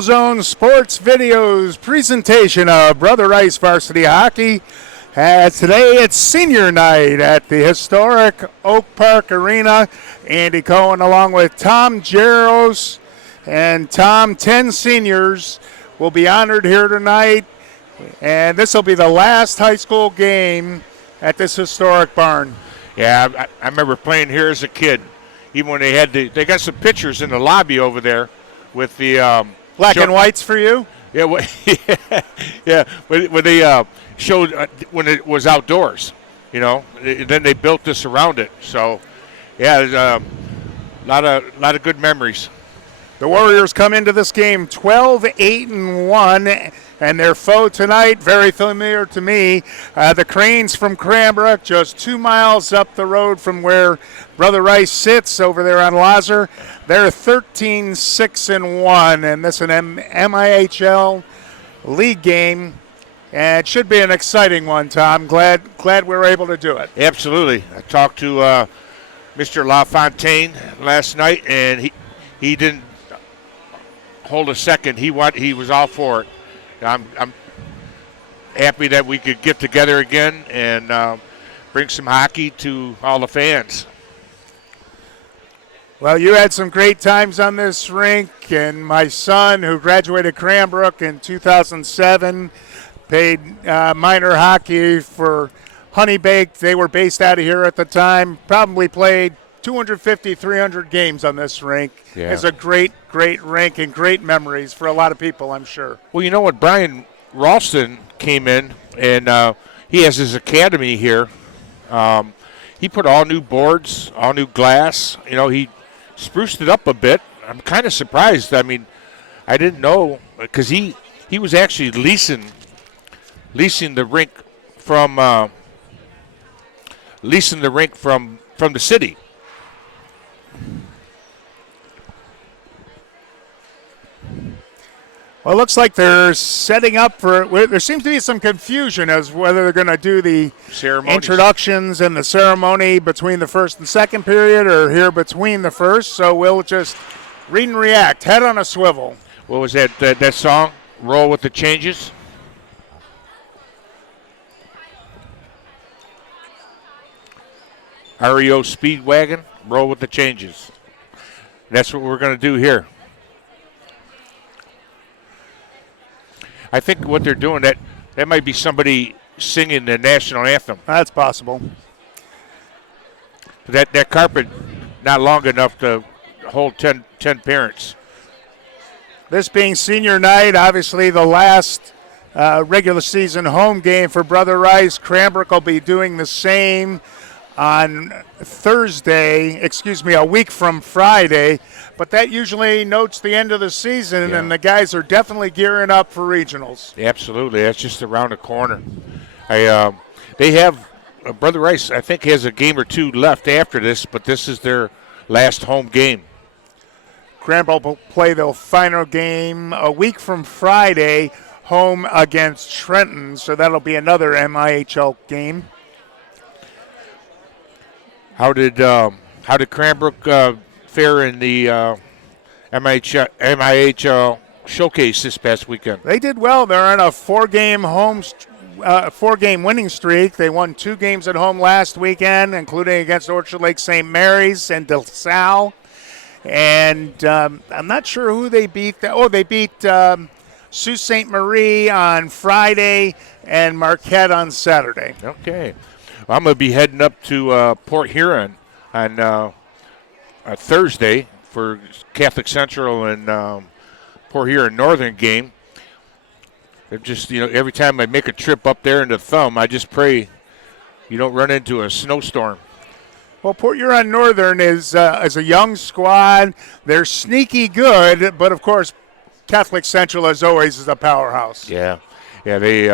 Zone Sports Videos presentation of Brother Rice Varsity Hockey. Today it's senior night at the historic Oak Park Arena. Andy Cohen along with Tom Jaros and Tom, 10 seniors will be honored here tonight. And this will be the last high school game at this historic barn. Yeah, I remember playing here as a kid. Even when they got some pictures in the lobby over there with the Black and whites for you? Yeah, yeah. When they showed when it was outdoors, then they built this around it. So, yeah, there's a lot of good memories. The Warriors come into this game 12-8-1, and their foe tonight, very familiar to me, the Cranes from Cranbrook, just 2 miles up the road from where Brother Rice sits over there on Lazar. They're 13-6-1, and this is an MIHL league game, and it should be an exciting one, Tom. Glad we were able to do it. Absolutely. I talked to Mr. LaFontaine last night, and he didn't hold a second. He was all for it. I'm happy that we could get together again and bring some hockey to all the fans. Well, you had some great times on this rink, and my son, who graduated Cranbrook in 2007, played minor hockey for Honeybake. They were based out of here at the time, probably played 250, 300 games on this rink. Yeah. It's a great, great rink and great memories for a lot of people, I'm sure. Well, you know what? Brian Ralston came in, and he has his academy here. He put all new boards, all new glass. He spruced it up a bit. I'm kind of surprised. I mean, I didn't know because he was actually leasing the rink from the city. Well, it looks like they're setting up for – there seems to be some confusion as whether they're going to do the introductions and the ceremony between the first and second period or here between the first. So we'll just read and react, head on a swivel. What was that song, Roll with the Changes? REO Speedwagon, Roll with the Changes. That's what we're going to do here. I think what they're doing, that might be somebody singing the national anthem. That's possible. That carpet not long enough to hold 10 parents. This being senior night, obviously the last regular season home game for Brother Rice. Cranbrook will be doing the same on Thursday, a week from Friday. But that usually notes the end of the season, and the guys are definitely gearing up for regionals. Absolutely. That's just around the corner. They have Brother Rice, I think, has a game or two left after this, but this is their last home game. Cranbrook will play their final game a week from Friday, home against Trenton, so that'll be another MIHL game. How did Cranbrook fare in the MIHL showcase this past weekend? They did well. They're on a four-game winning streak. They won 2 games at home last weekend, including against Orchard Lake St. Mary's and De Salle. And I'm not sure who they beat. They beat Sault Ste. Marie on Friday and Marquette on Saturday. Okay. Well, I'm going to be heading up to Port Huron on Thursday for Catholic Central and Port Huron Northern game. They're just, every time I make a trip up there into Thumb, I just pray you don't run into a snowstorm. Well, Port Huron Northern is a young squad. They're sneaky good, but of course, Catholic Central, as always, is a powerhouse. Yeah, they,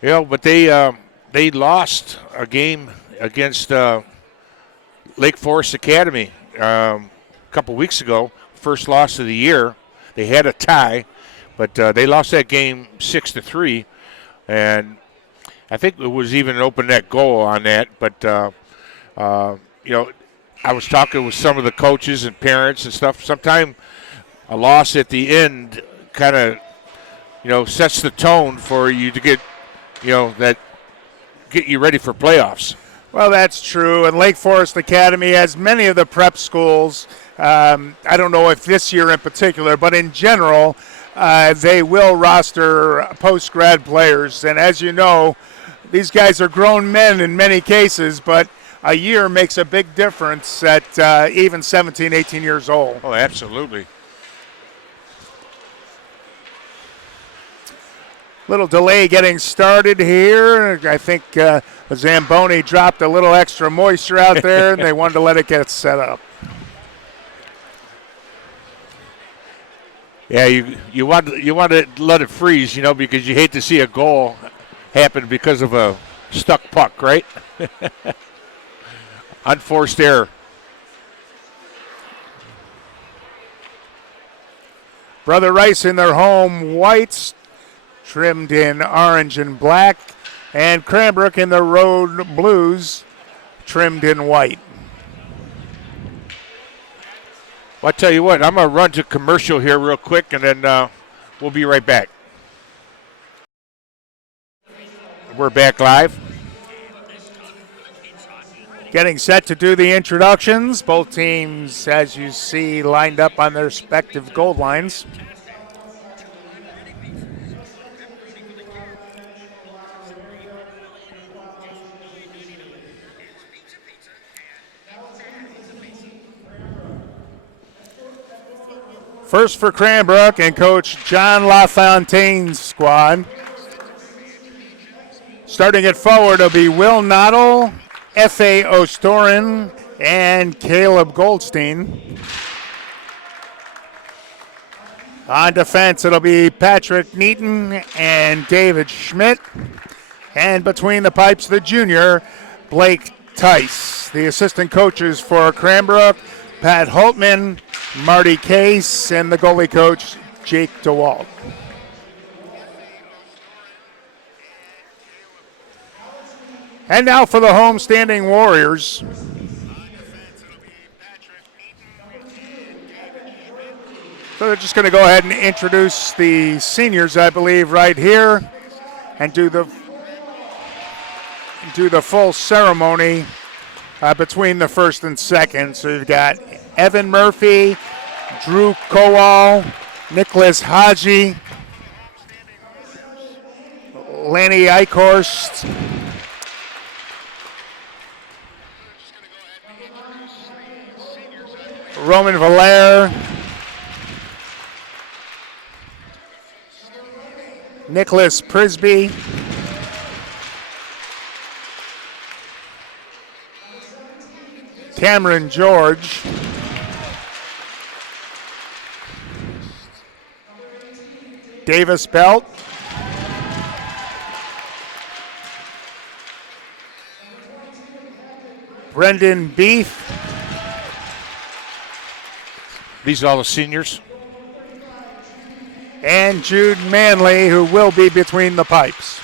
but they lost a game against Lake Forest Academy a couple weeks ago. First loss of the year. They had a tie, but they lost that game 6-3, and I think it was even an open net goal on that. But I was talking with some of the coaches and parents and stuff. Sometimes a loss at the end kind of, sets the tone for you to get, that get you ready for playoffs. Well, that's true. And Lake Forest Academy, as many of the prep schools, I don't know if this year in particular, but in general, they will roster post-grad players. And as you know, these guys are grown men in many cases, but a year makes a big difference at even 17, 18 years old. Oh, absolutely. Little delay getting started here. I think Zamboni dropped a little extra moisture out there, and they wanted to let it get set up. Yeah, you want to let it freeze, because you hate to see a goal happen because of a stuck puck, right? Unforced error. Brother Rice in their home whites, trimmed in orange and black, and Cranbrook in the road blues, trimmed in white. Well, I tell you what, I'm going to run to commercial here real quick, and then we'll be right back. We're back live. Getting set to do the introductions. Both teams, as you see, lined up on their respective goal lines. First for Cranbrook and Coach John LaFontaine's squad. Starting it forward will be Will Noddle, F.A. Ostorin, and Caleb Goldstein. On defense, it'll be Patrick Neaton and David Schmidt. And between the pipes, the junior, Blake Tice. The assistant coaches for Cranbrook, Pat Holtman, Marty Case, and the goalie coach, Jake DeWalt. And now for the homestanding Warriors. So they're just going to go ahead and introduce the seniors, I believe, right here, and do the full ceremony between the first and second. So you've got Evan Murphy, Drew Kowal, Nicholas Haji, Lanny Eichhorst, Roman Valaire, Nicholas Prisby, Cameron George, Davis Belt, Brendan Beef. These are all the seniors. And Jude Manley, who will be between the pipes.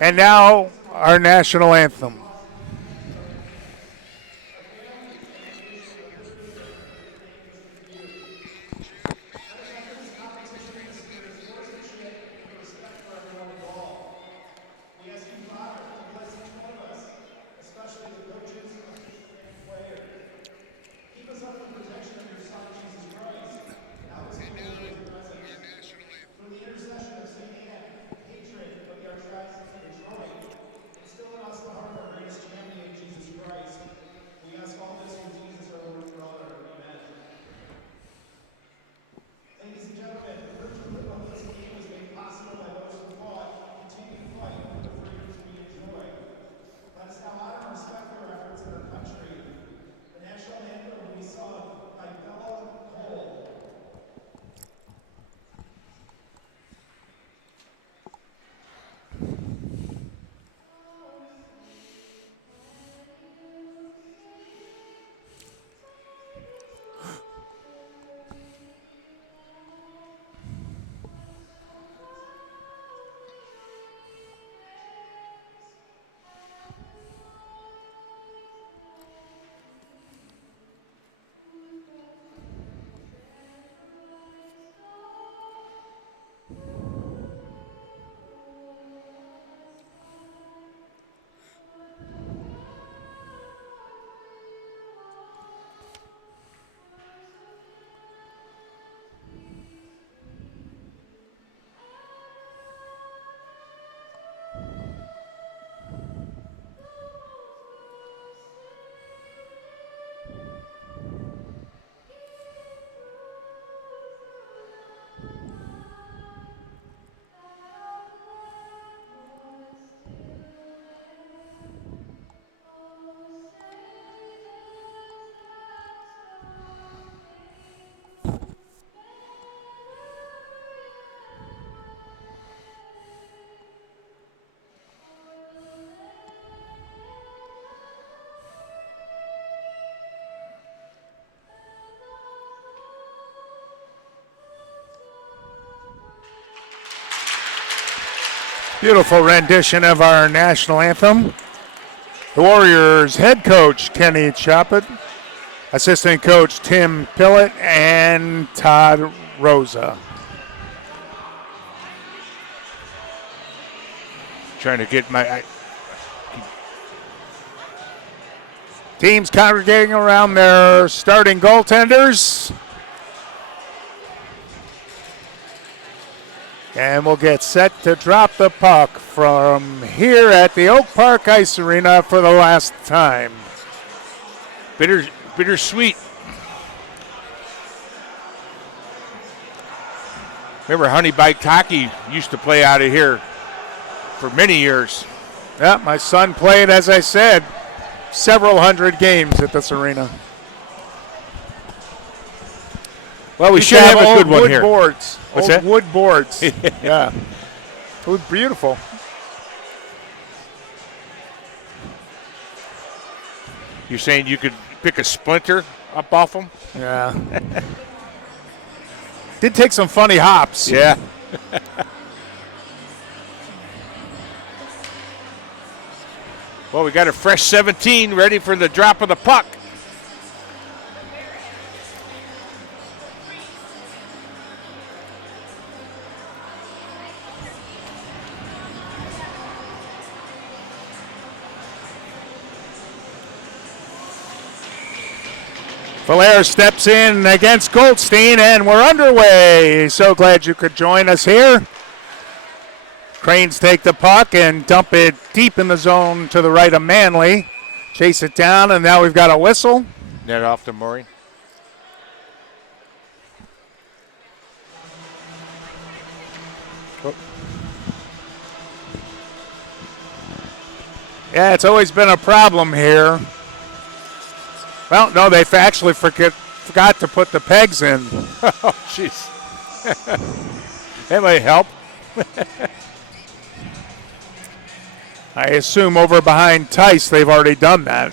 And now our national anthem. Beautiful rendition of our national anthem. The Warriors head coach Kenny Choppett, assistant coach Tim Pillett, and Todd Rosa. Trying to get my... Teams congregating around their starting goaltenders. And we'll get set to drop the puck from here at the Oak Park Ice Arena for the last time. Bittersweet. Remember, Honey Bike Hockey used to play out of here for many years. Yeah, my son played, as I said, several hundred games at this arena. Well, we should have a good one here. Boards. What's old that? Wood boards. Yeah. It was beautiful. You're saying you could pick a splinter up off them? Yeah. Did take some funny hops. Yeah. Well, we got a fresh 17 ready for the drop of the puck. Valaire steps in against Goldstein, and we're underway. So glad you could join us here. Cranes take the puck and dump it deep in the zone to the right of Manley. Chase it down, and now we've got a whistle. Net off to Murray. Yeah, it's always been a problem here. Well, no, they actually forgot to put the pegs in. Oh, jeez. That might help. I assume over behind Tice they've already done that.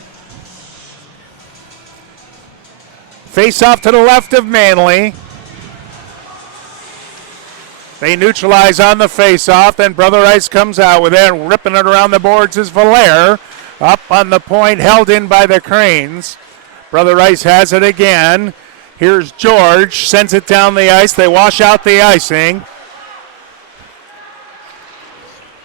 Face off to the left of Manley. They neutralize on the face-off, then Brother Rice comes out with it, ripping it around the boards is Valaire. Up on the point, held in by the Cranes. Brother Rice has it again. Here's George, sends it down the ice. They wash out the icing.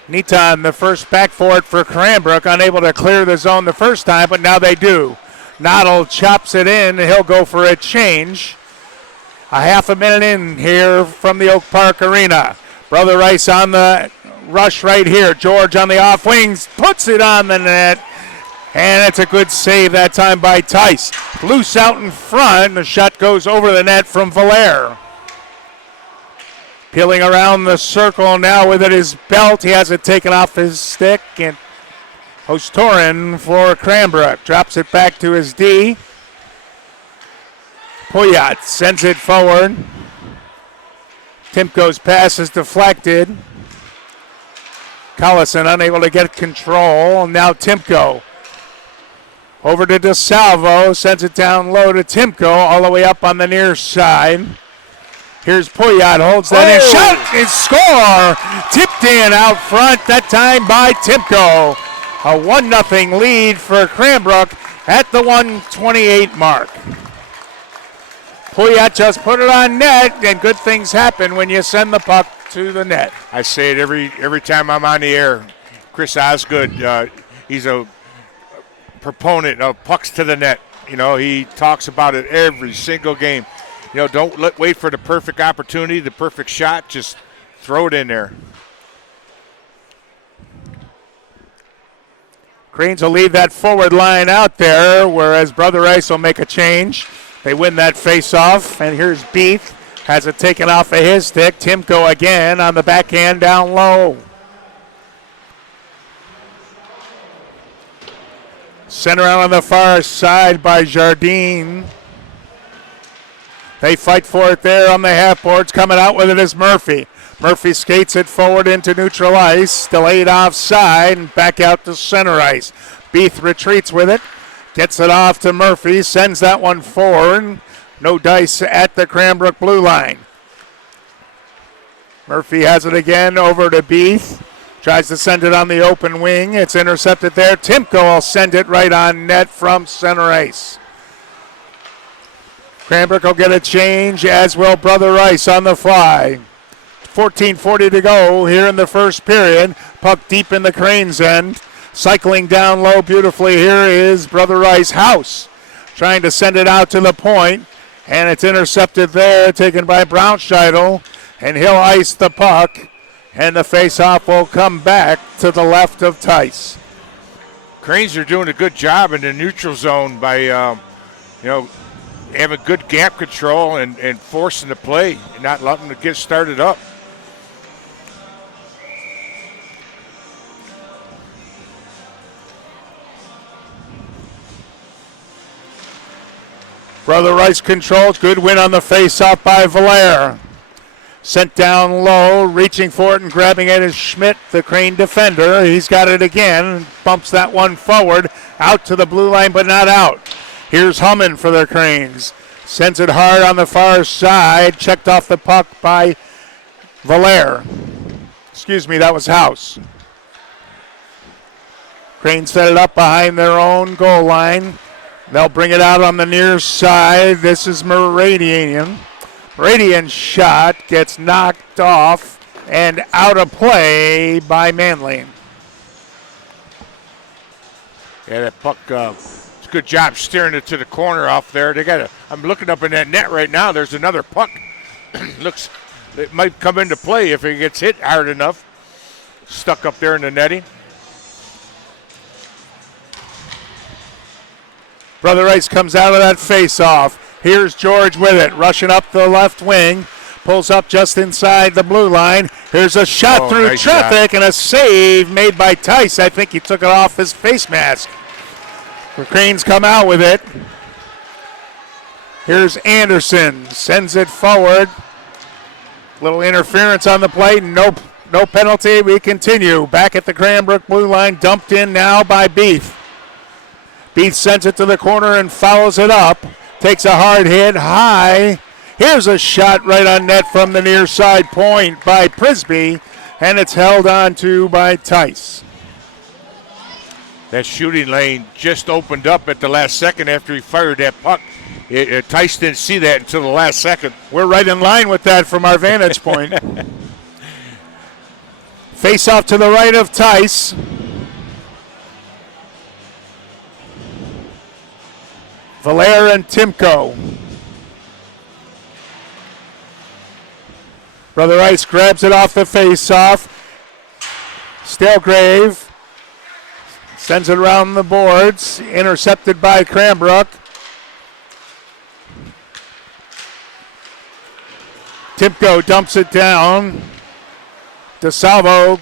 Neaton, the first back for it for Cranbrook, unable to clear the zone the first time, but now they do. Noddle chops it in, and he'll go for a change. A half a minute in here from the Oak Park Arena. Brother Rice on the rush right here. George on the off wings, puts it on the net. And it's a good save that time by Tice. Loose out in front. The shot goes over the net from Valaire. Peeling around the circle now with it his belt. He has it taken off his stick. And Hostorin for Cranbrook. Drops it back to his D. Poyat sends it forward. Timko's pass is deflected. Collison unable to get control. Now Timko. Over to DeSalvo, sends it down low to Timko, all the way up on the near side. Here's Poyat, holds that in, shot and score! Tipped in out front, that time by Timko. A 1-0 lead for Cranbrook at the 1:28 mark. Poyat just put it on net, and good things happen when you send the puck to the net. I say it every time I'm on the air. Chris Osgood, he's a proponent of pucks to the net. You know, he talks about it every single game. You know, don't wait for the perfect opportunity, the perfect shot. Just throw it in there. Cranes will leave that forward line out there, whereas Brother Rice will make a change. They win that face-off, and here's Beath. Has it taken off of his stick. Timko again on the backhand down low. Center out on the far side by Jardine. They fight for it there on the half boards. Coming out with it is Murphy. Murphy skates it forward into neutral ice. Delayed offside and back out to center ice. Beath retreats with it. Gets it off to Murphy. Sends that one forward. No dice at the Cranbrook blue line. Murphy has it again over to Beath. Tries to send it on the open wing. It's intercepted there. Timko will send it right on net from center ice. Cranbrook will get a change, as will Brother Rice on the fly. 14:40 to go here in the first period. Puck deep in the Cranes' end. Cycling down low beautifully here is Brother Rice. House trying to send it out to the point, and it's intercepted there, taken by Braunscheidel, and he'll ice the puck, and the faceoff will come back to the left of Tice. Cranes are doing a good job in the neutral zone by, having good gap control and forcing the play and not letting them get started up. Brother Rice controls. Good win on the face-off by Valaire. Sent down low, reaching for it and grabbing it is Schmidt, the Crane defender. He's got it again. Bumps that one forward. Out to the blue line, but not out. Here's Hummin for the Cranes. Sends it hard on the far side. Checked off the puck by Valaire. Excuse me, that was House. Cranes set it up behind their own goal line. They'll bring it out on the near side. This is Meridian. Meridian's shot gets knocked off and out of play by Manley. Yeah, that puck, it's a good job steering it to the corner off there. I'm looking up in that net right now. There's another puck. It might come into play if it gets hit hard enough. Stuck up there in the netting. Brother Rice comes out of that face-off. Here's George with it, rushing up the left wing. Pulls up just inside the blue line. Here's a shot through nice traffic and a save made by Tice. I think he took it off his face mask. The Cranes come out with it. Here's Anderson, sends it forward. Little interference on the play, no penalty. We continue. Back at the Cranbrook blue line, dumped in now by Beef. Beef sends it to the corner and fouls it up. Takes a hard hit high. Here's a shot right on net from the near side point by Prisby, and it's held on to by Tice. That shooting lane just opened up at the last second after he fired that puck. Tice didn't see that until the last second. We're right in line with that from our vantage point. Face off to the right of Tice. Valaire and Timko. Brother Rice grabs it off the face-off. Stalegrave sends it around the boards. Intercepted by Cranbrook. Timko dumps it down. DeSalvo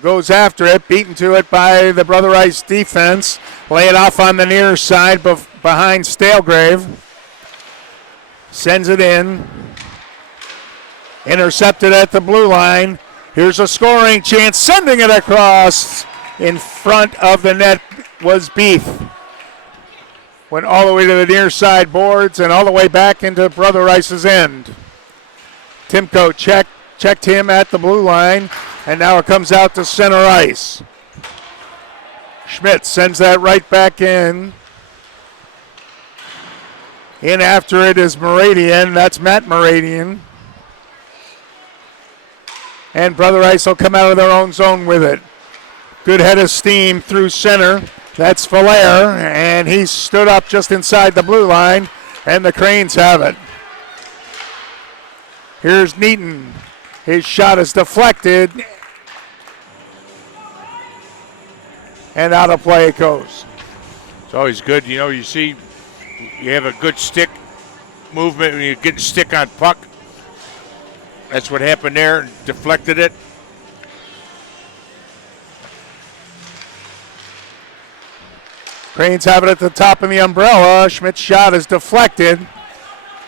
goes after it, beaten to it by the Brother Rice defense. Lay it off on the near side behind Stalegrave. Sends it in. Intercepted at the blue line. Here's a scoring chance. Sending it across in front of the net was Beef. Went all the way to the near side boards and all the way back into Brother Rice's end. Timko checked him at the blue line, and now it comes out to center ice. Schmidt sends that right back in. In after it is Meridian. That's Matt Meridian. And Brother Rice will come out of their own zone with it. Good head of steam through center. That's Valaire, and he stood up just inside the blue line, and the Cranes have it. Here's Neaton. His shot is deflected, and out of play it goes. It's always good. You have a good stick movement when you get stick on puck. That's what happened there. Deflected it. Cranes have it at the top of the umbrella. Schmidt's shot is deflected.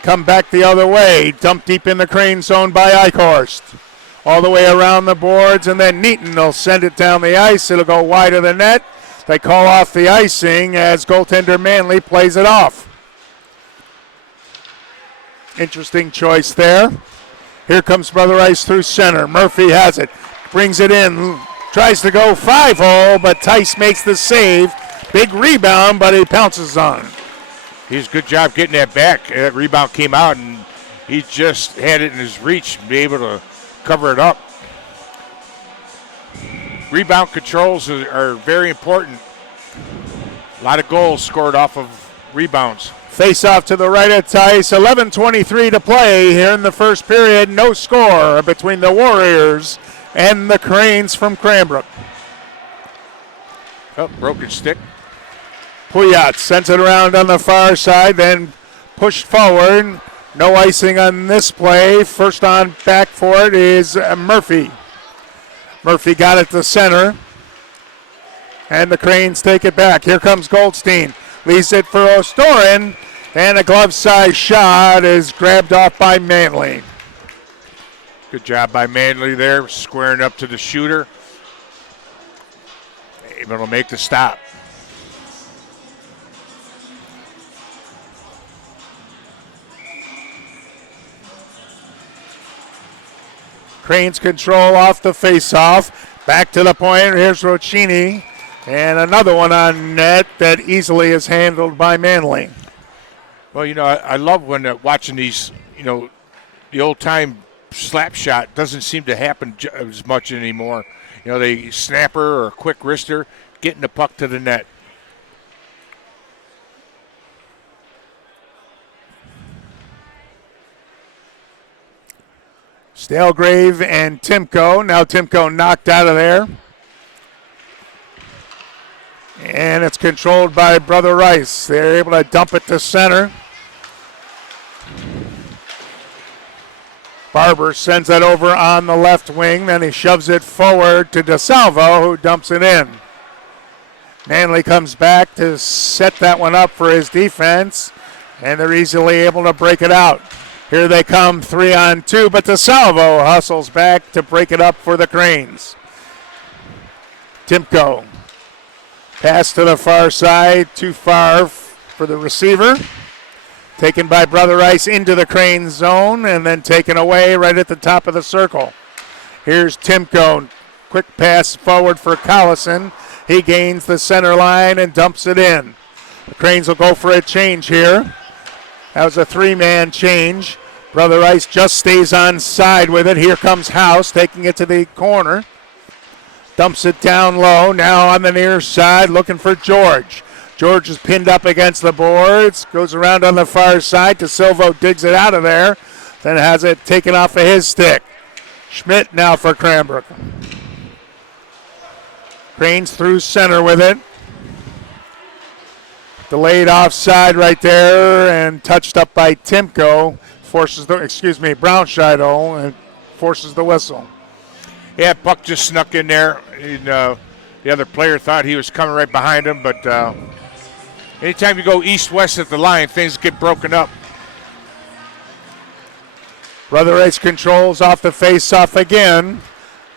Come back the other way. Dumped deep in the Crane zone by Eichhorst. All the way around the boards, and then Neaton will send it down the ice. It'll go wide of the net. They call off the icing as goaltender Manley plays it off. Interesting choice there. Here comes Brother Rice through center. Murphy has it. Brings it in. Tries to go 5-hole, but Tice makes the save. Big rebound, but he pounces on. He's a good job getting that back. That rebound came out, and he just had it in his reach to be able to cover it up. Rebound controls are very important. A lot of goals scored off of rebounds. Face off to the right of Tice. 11:23 to play here in the first period. No score between the Warriors and the Cranes from Cranbrook. Oh, broken stick. Puyat sends it around on the far side, then pushed forward. No icing on this play. First on back for it is Murphy. Murphy got it to center. And the Cranes take it back. Here comes Goldstein. Leaves it for O'Storin. And a glove-side shot is grabbed off by Manley. Good job by Manley there, squaring up to the shooter. Able to make the stop. Cranes control off the face-off. Back to the point. Here's Roccini. And another one on net that easily is handled by Manley. Well, you know, I love when watching these, you know, the old-time slap shot doesn't seem to happen as much anymore. You know, they snapper or quick wrister, getting the puck to the net. Stalegrave and Timko. Now Timko knocked out of there. And it's controlled by Brother Rice. They're able to dump it to center. Barber sends it over on the left wing. Then he shoves it forward to DeSalvo, who dumps it in. Manley comes back to set that one up for his defense. And they're easily able to break it out. Here they come, 3-on-2, but DeSalvo hustles back to break it up for the Cranes. Timko. Pass to the far side, too far for the receiver. Taken by Brother Rice into the Crane zone and then taken away right at the top of the circle. Here's Timko. Quick pass forward for Collison. He gains the center line and dumps it in. The Cranes will go for a change here. That was a three-man change. Brother Rice just stays on side with it. Here comes House taking it to the corner. Dumps it down low. Now on the near side looking for George. George is pinned up against the boards. Goes around on the far side. DeSilvo digs it out of there. Then has it taken off of his stick. Schmidt now for Cranbrook. Cranes through center with it. Delayed offside right there and touched up by Timko. Brownscheitel and forces the whistle. Yeah, puck just snuck in there. And, the other player thought he was coming right behind him, but anytime you go east-west at the line, things get broken up. Brother Rice controls off the face-off again.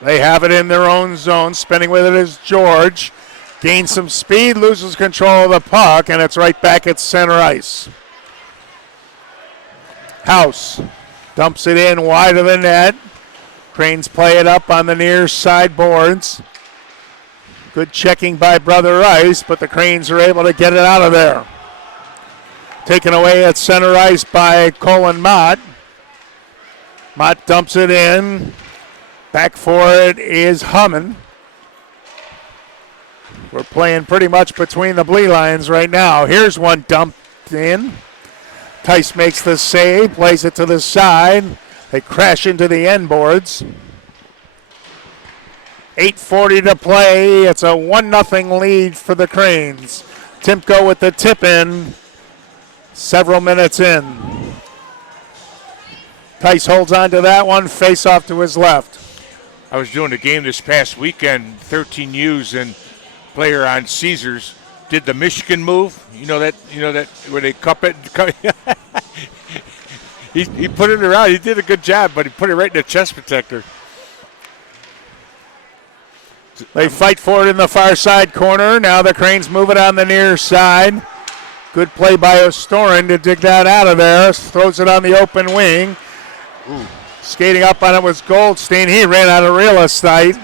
They have it in their own zone. Spinning with it is George. Gains some speed, loses control of the puck, and it's right back at center ice. House dumps it in wide of the net. Cranes play it up on the near side boards. Good checking by Brother Rice, but the Cranes are able to get it out of there. Taken away at center ice by Colin Mott. Mott dumps it in. Back for it is Hummin. We're playing pretty much between the blue lines right now. Here's one dumped in. Tice makes the save, plays it to the side. They crash into the end boards. 8:40 to play. It's a 1-0 lead for the Cranes. Timko with the tip in. Several minutes in. Tice holds on to that one. Face off to his left. I was doing a game this past weekend, 13U's, and player on Caesars did the Michigan move. You know that where they cup it. He put it around. He did a good job, but he put it right in the chest protector. They fight for it in the far side corner. Now the Cranes move it on the near side. Good play by O'Storin to dig that out of there. Throws it on the open wing. Ooh. Skating up on it was Goldstein. He ran out of real estate.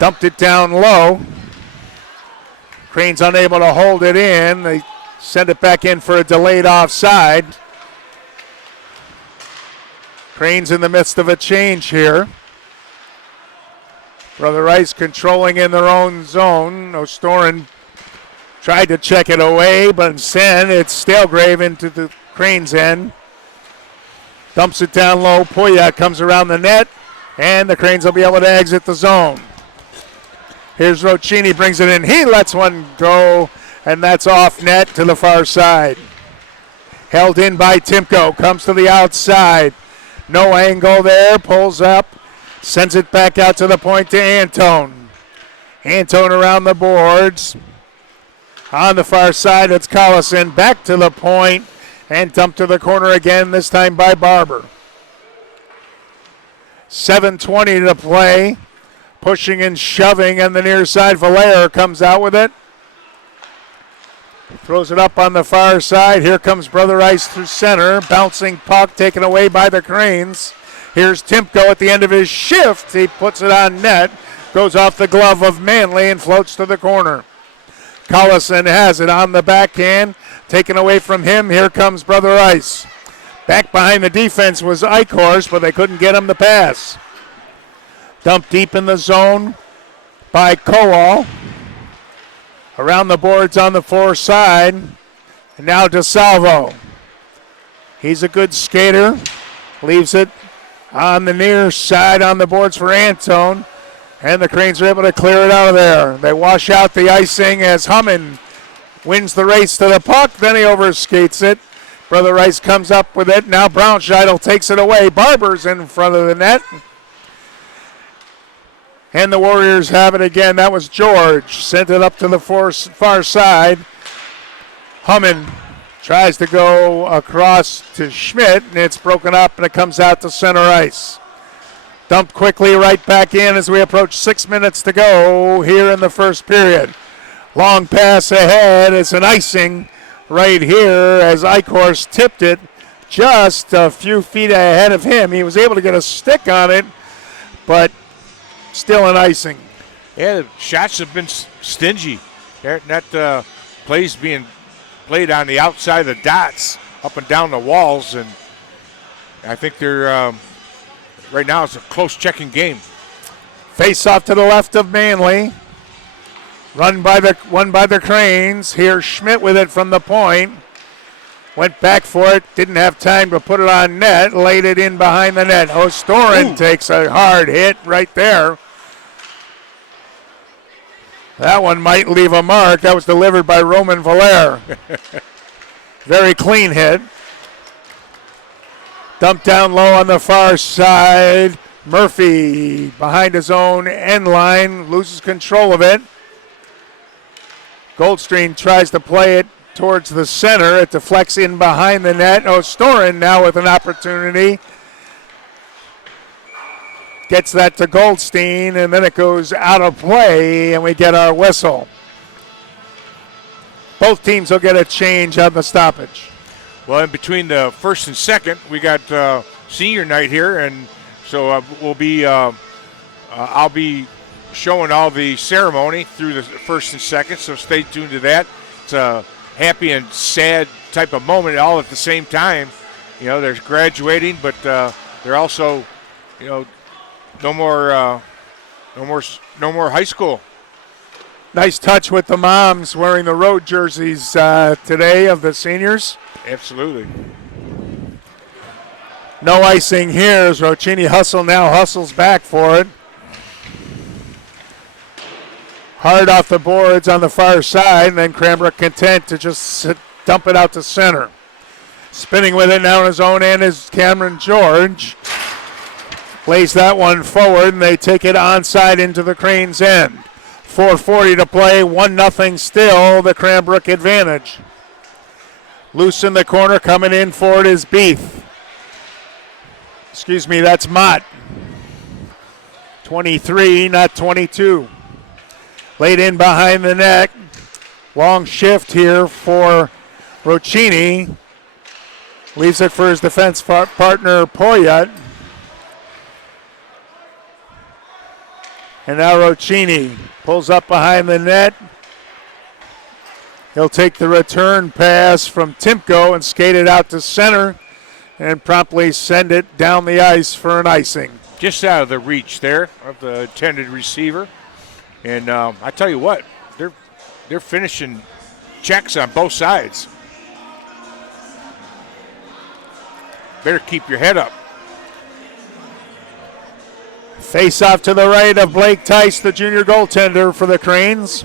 Dumped it down low. Crane's unable to hold it in. They send it back in for a delayed offside. Crane's in the midst of a change here. Brother Rice controlling in their own zone. O'Storen tried to check it away, but instead it's Stalegrave into the Crane's end. Dumps it down low. Poya comes around the net, and the Cranes will be able to exit the zone. Here's Roccini, brings it in. He lets one go, and that's off net to the far side. Held in by Timko. Comes to the outside. No angle there. Pulls up. Sends it back out to the point to Antone. Antone around the boards. On the far side, it's Collison. Back to the point and dumped to the corner again, this time by Barber. 7:20 to play. Pushing and shoving on the near side. Valera comes out with it. Throws it up on the far side. Here comes Brother Rice through center. Bouncing puck taken away by the Cranes. Here's Timko at the end of his shift. He puts it on net. Goes off the glove of Manley and floats to the corner. Collison has it on the backhand. Taken away from him. Here comes Brother Rice. Back behind the defense was Eichhorst, but they couldn't get him to pass. Dumped deep in the zone by Kowal. Around the boards on the far side. And now DeSalvo. He's a good skater. Leaves it on the near side on the boards for Antone. And the Cranes are able to clear it out of there. They wash out the icing as Hummin wins the race to the puck. Then he overskates it. Brother Rice comes up with it. Now Braunscheidel takes it away. Barber's in front of the net. And the Warriors have it again. That was George. Sent it up to the far side. Hummin tries to go across to Schmidt, and it's broken up, and it comes out to center ice. Dumped quickly right back in as we approach 6 minutes to go here in the first period. Long pass ahead. It's an icing right here as Eichhorst tipped it just a few feet ahead of him. He was able to get a stick on it, but still an icing. Yeah, the shots have been stingy. That play's being played on the outside of the dots, up and down the walls, and I think they're right now it's a close checking game. Face off to the left of Manley. Won by the Cranes. Here's Schmidt with it from the point. Went back for it. Didn't have time to put it on net. Laid it in behind the net. O'Storen takes a hard hit right there. That one might leave a mark. That was delivered by Roman Valère. Very clean hit. Dumped down low on the far side. Murphy behind his own end line. Loses control of it. Goldstream tries to play it towards the center. It deflects in behind the net. O'Storen now with an opportunity. Gets that to Goldstein, and then it goes out of play, and we get our whistle. Both teams will get a change on the stoppage. Well, in between the first and second, we got senior night here, and so I'll be showing all the ceremony through the first and second, so stay tuned to that. It's a happy and sad type of moment all at the same time. You know, there's graduating, but they're also, you know, no more high school. Nice touch with the moms wearing the road jerseys today of the seniors. Absolutely. No icing here as Roccini hustles back for it. Hard off the boards on the far side, and then Cranbrook content to just dump it out to center. Spinning with it now on his own end is Cameron George. Lays that one forward, and they take it onside into the Cranes' end. 4:40 to play, 1-0 still, the Cranbrook advantage. Loose in the corner, coming in for it is Beath. Excuse me, that's Mott. 23, not 22. Laid in behind the net. Long shift here for Roccini. Leaves it for his defense partner, Poyet. And now Roccini pulls up behind the net. He'll take the return pass from Timko and skate it out to center and promptly send it down the ice for an icing. Just out of the reach there of the intended receiver. And I tell you what, they're finishing checks on both sides. Better keep your head up. Face off to the right of Blake Tice, the junior goaltender for the Cranes.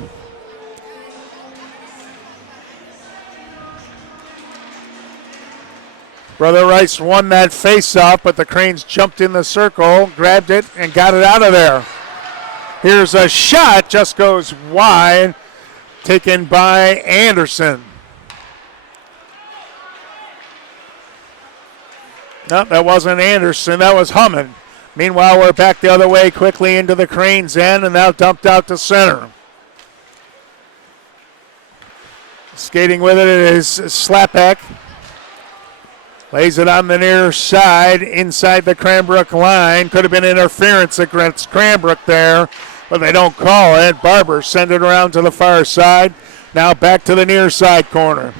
Brother Rice won that face-off, but the Cranes jumped in the circle, grabbed it, and got it out of there. Here's a shot, just goes wide, taken by Anderson. No, that wasn't Anderson, that was Hummon. Meanwhile, we're back the other way quickly into the Cranes' end, and now dumped out to center. Skating with it is Slapek. Lays it on the near side inside the Cranbrook line. Could have been interference against Cranbrook there, but they don't call it. Barber send it around to the far side. Now back to the near side corner.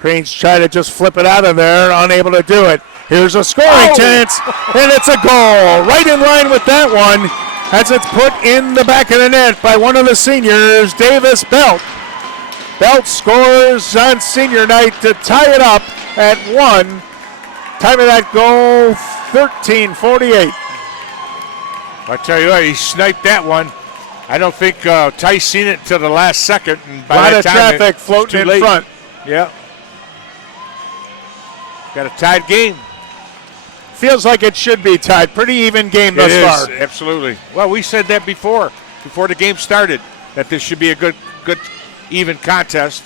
Cranes try to just flip it out of there, unable to do it. Here's a scoring chance, and it's a goal. Right in line with that one as it's put in the back of the net by one of the seniors, Davis Belt. Belt scores on senior night to tie it up at 1. Time of that goal, 13:48. I tell you what, he sniped that one. I don't think Tice seen it until the last second. And by a lot that of time traffic floating in late. front. Yeah. Got a tied game. Feels like it should be tied. Pretty even game thus far. It is, absolutely. Well, we said that before the game started, that this should be a good even contest.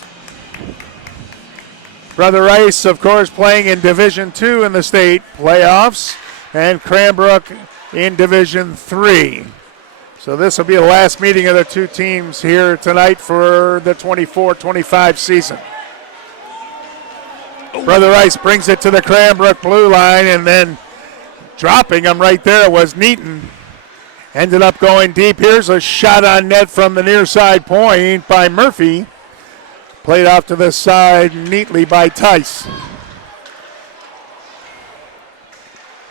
Brother Rice, of course, playing in Division II in the state playoffs, and Cranbrook in Division III. So this will be the last meeting of the two teams here tonight for the 24-25 season. Brother Rice brings it to the Cranbrook blue line, and then dropping him right there was Neaton. Ended up going deep. Here's a shot on net from the near side point by Murphy. Played off to the side neatly by Tice.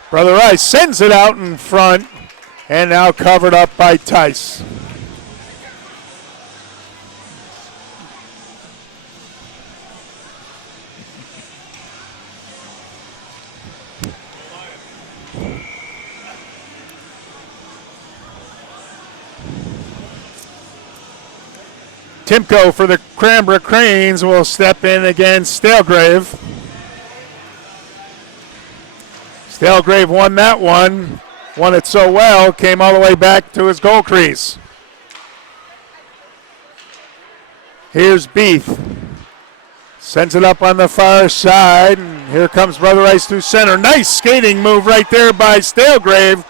Brother Rice sends it out in front, and now covered up by Tice. Timko for the Cranbrook Cranes will step in against Stalegrave. Stalegrave won that one. Won it so well, came all the way back to his goal crease. Here's Beath. Sends it up on the far side, and here comes Brother Rice through center. Nice skating move right there by Stalegrave.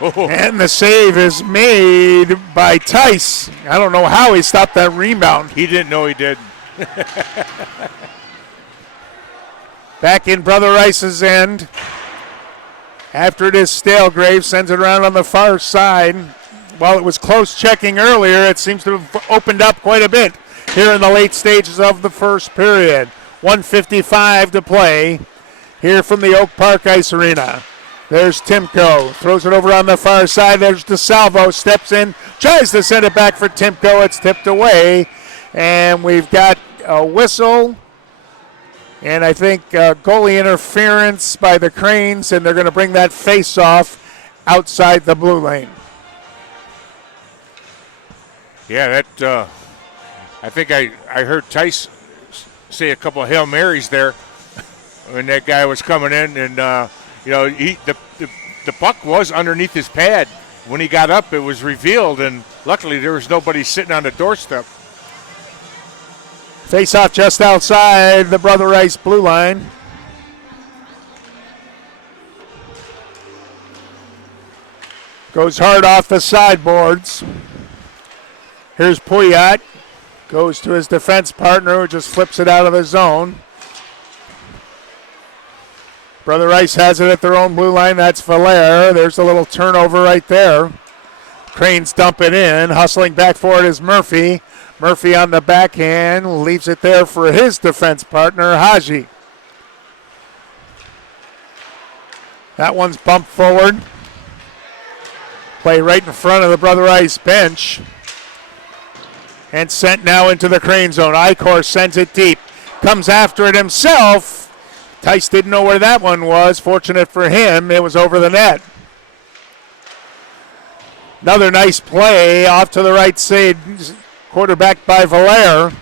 Oh. And the save is made by Tice. I don't know how he stopped that rebound. He didn't know he did. Back in Brother Rice's end. After it is Stalegrave, sends it around on the far side. While it was close checking earlier, it seems to have opened up quite a bit here in the late stages of the first period. 1:55 to play here from the Oak Park Ice Arena. There's Timko, throws it over on the far side. There's DeSalvo, steps in, tries to send it back for Timko. It's tipped away, and we've got a whistle, and I think goalie interference by the Cranes, and they're going to bring that face-off outside the blue lane. Yeah, that. I think I heard Tice say a couple of Hail Marys there when that guy was coming in, and the puck was underneath his pad. When he got up, it was revealed, and luckily there was nobody sitting on the doorstep. Face off just outside the Brother Rice blue line. Goes hard off the sideboards. Here's Pouillat. Goes to his defense partner who just flips it out of the zone. Brother Rice has it at their own blue line. That's Valaire. There's a little turnover right there. Cranes dump it in. Hustling back for it is Murphy. Murphy on the backhand leaves it there for his defense partner, Haji. That one's bumped forward. Play right in front of the Brother Rice bench. And sent now into the Crane zone. Icor sends it deep. Comes after it himself. Tice didn't know where that one was. Fortunate for him, it was over the net. Another nice play off to the right side. Quarterback by Valaire.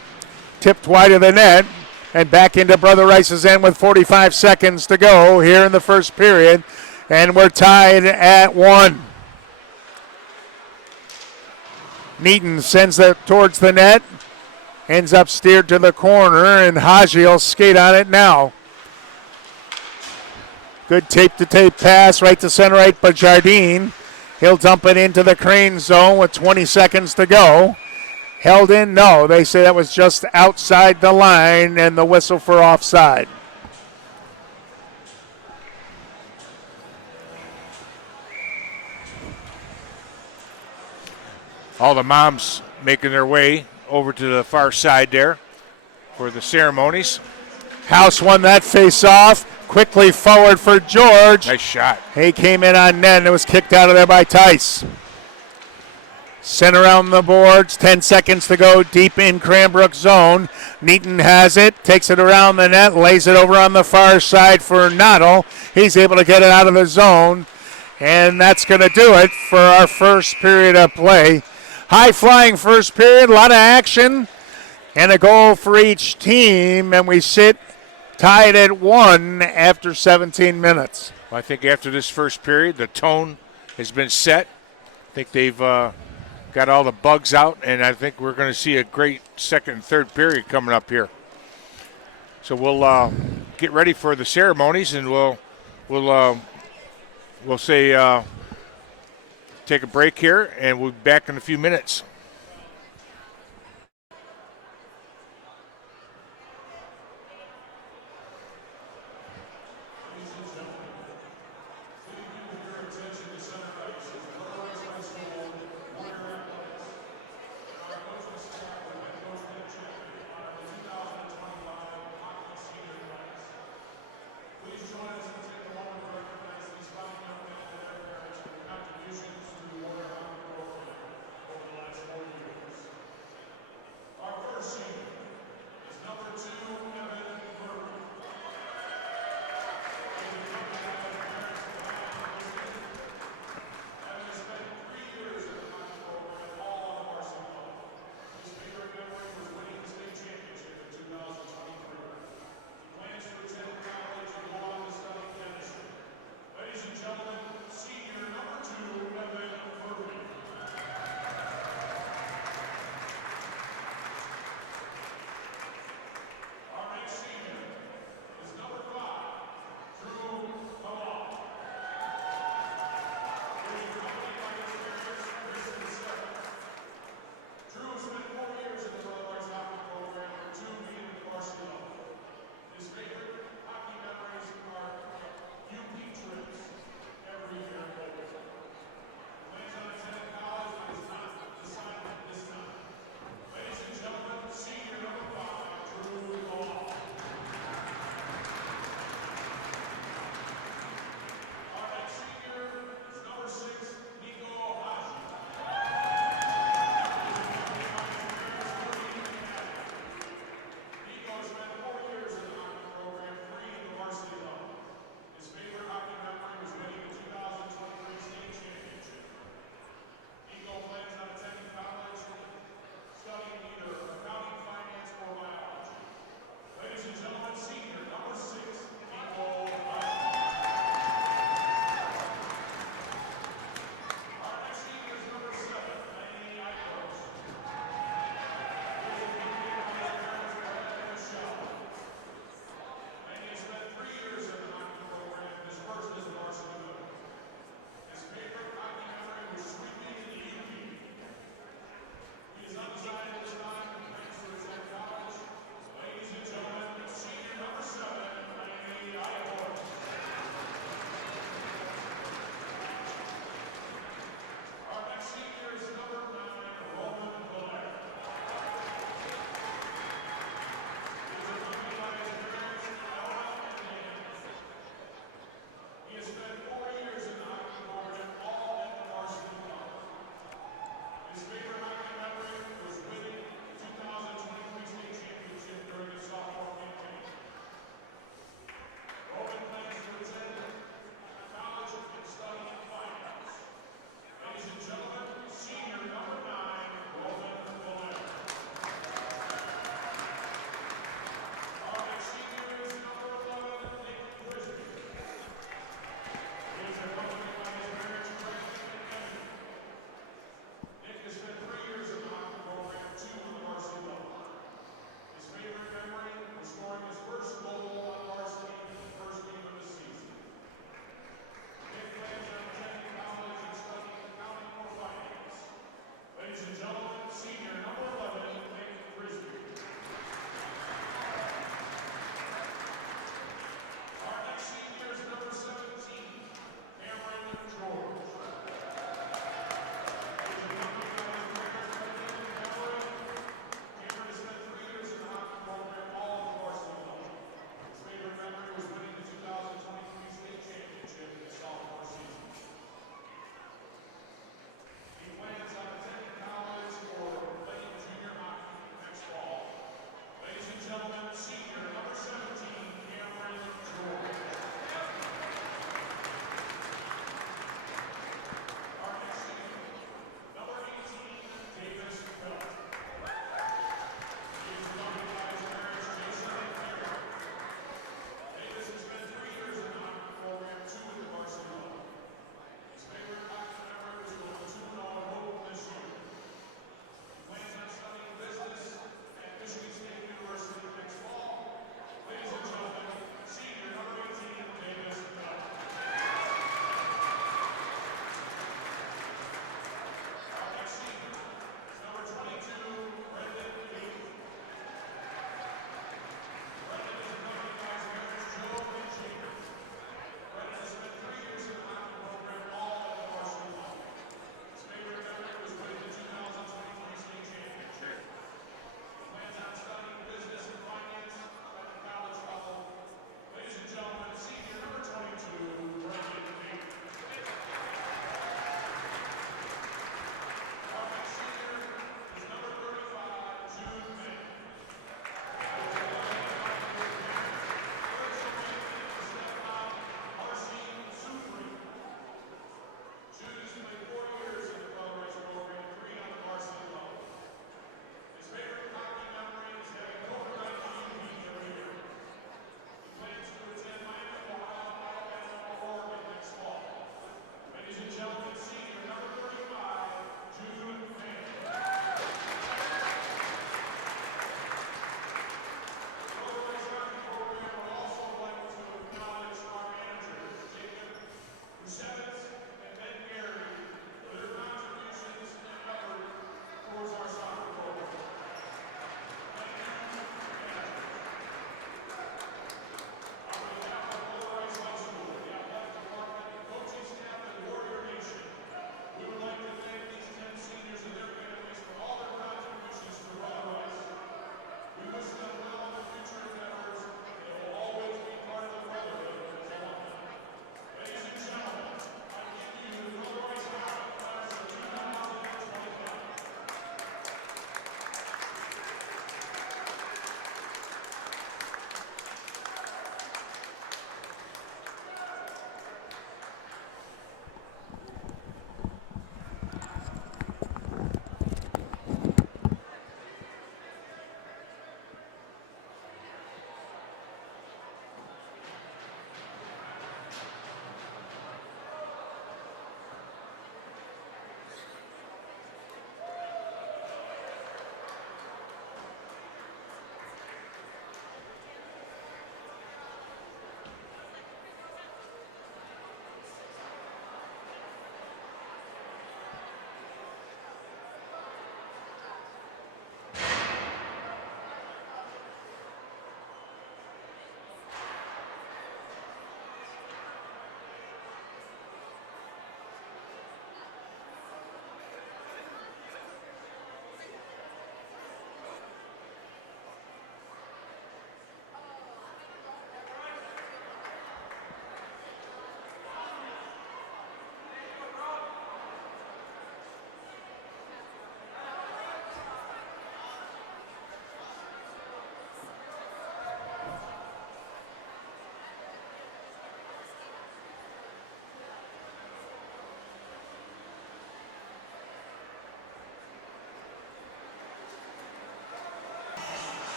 Tipped wide of the net. And back into Brother Rice's end with 45 seconds to go here in the first period. And we're tied at 1. Neaton sends it towards the net. Ends up steered to the corner, and Haji will skate on it now. Good tape-to-tape pass right to center right by Jardine. He'll dump it into the Crane zone with 20 seconds to go. Held in? No. They say that was just outside the line and the whistle for offside. All the moms making their way over to the far side there for the ceremonies. House won that face-off. Quickly forward for George. Nice shot. He came in on net and it was kicked out of there by Tice. Sent around the boards, 10 seconds to go deep in Cranbrook zone. Neaton has it, takes it around the net, lays it over on the far side for Noddle. He's able to get it out of the zone, and that's going to do it for our first period of play. High-flying first period, a lot of action, and a goal for each team, and we sit tied at 1 after 17 minutes. Well, I think after this first period, the tone has been set. I think they've got all the bugs out, and I think we're going to see a great second and third period coming up here. So we'll get ready for the ceremonies, and we'll say take a break here, and we'll be back in a few minutes.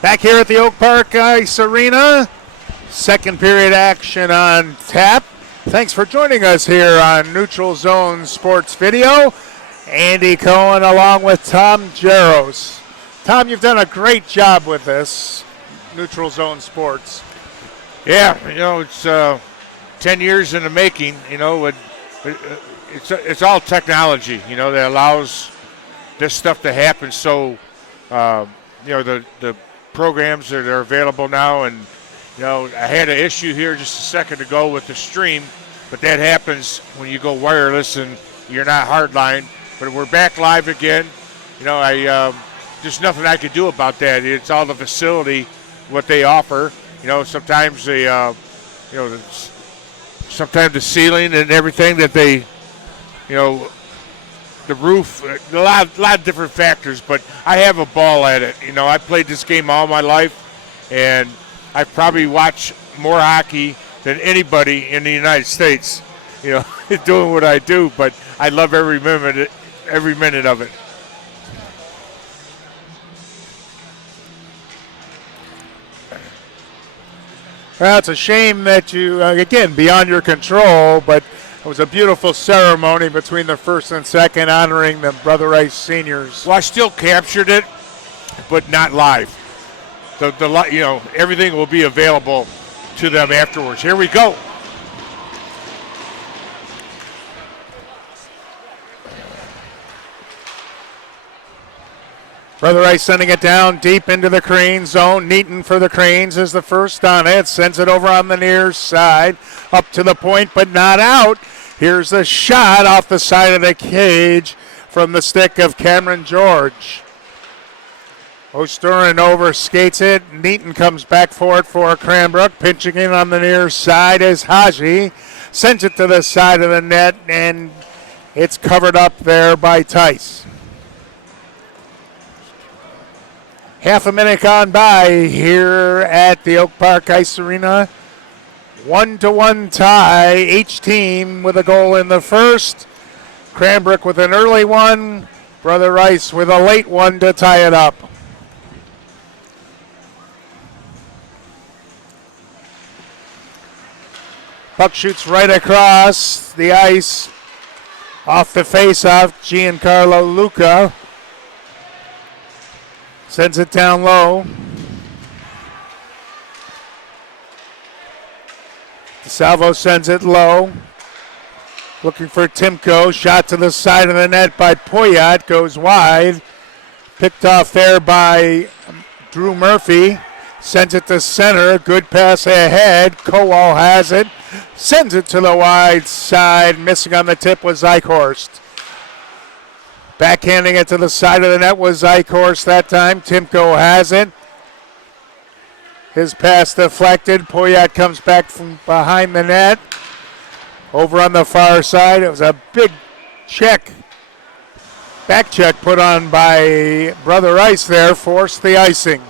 Back here at the Oak Park Ice Arena, second period action on tap. Thanks for joining us here on Neutral Zone Sports Video. Andy Cohen along with Tom Jaros. Tom, you've done a great job with this, Neutral Zone Sports. Yeah, it's 10 years in the making. It's all technology, that allows this stuff to happen. So, the programs that are available now, and I had an issue here just a second ago with the stream, but that happens when you go wireless and you're not hardline. But we're back live again. Just nothing I could do about that. It's all the facility, what they offer. Sometimes sometimes the ceiling and everything that they, the roof, a lot of different factors, but I have a ball at it. I played this game all my life, and I probably watch more hockey than anybody in the United States, doing what I do, but I love every minute of it. Well, it's a shame that you, again, beyond your control, but it was a beautiful ceremony between the first and second honoring the Brother Rice seniors. Well, I still captured it, but not live. Everything will be available to them afterwards. Here we go. Brother Rice sending it down deep into the Crane zone. Neaton for the Cranes is the first on it. Sends it over on the near side. Up to the point, but not out. Here's the shot off the side of the cage from the stick of Cameron George. O'Sturin over skates it. Neaton comes back for it for Cranbrook. Pinching in on the near side is Haji. Sends it to the side of the net, and it's covered up there by Tice. Half a minute gone by here at the Oak Park Ice Arena. 1-1 tie, each team with a goal in the first. Cranbrook with an early one, Brother Rice with a late one to tie it up. Puck shoots right across the ice off the face-off. Giancarlo Luca sends it down low. DeSalvo sends it low. Looking for Timko. Shot to the side of the net by Poyat. Goes wide. Picked off there by Drew Murphy. Sends it to center. Good pass ahead. Kowal has it. Sends it to the wide side. Missing on the tip was Eichhorst. Backhanding it to the side of the net was Eichhorst that time. Timko has it. His pass deflected. Poyat comes back from behind the net. Over on the far side, it was a big check. Back check put on by Brother Rice there, forced the icing.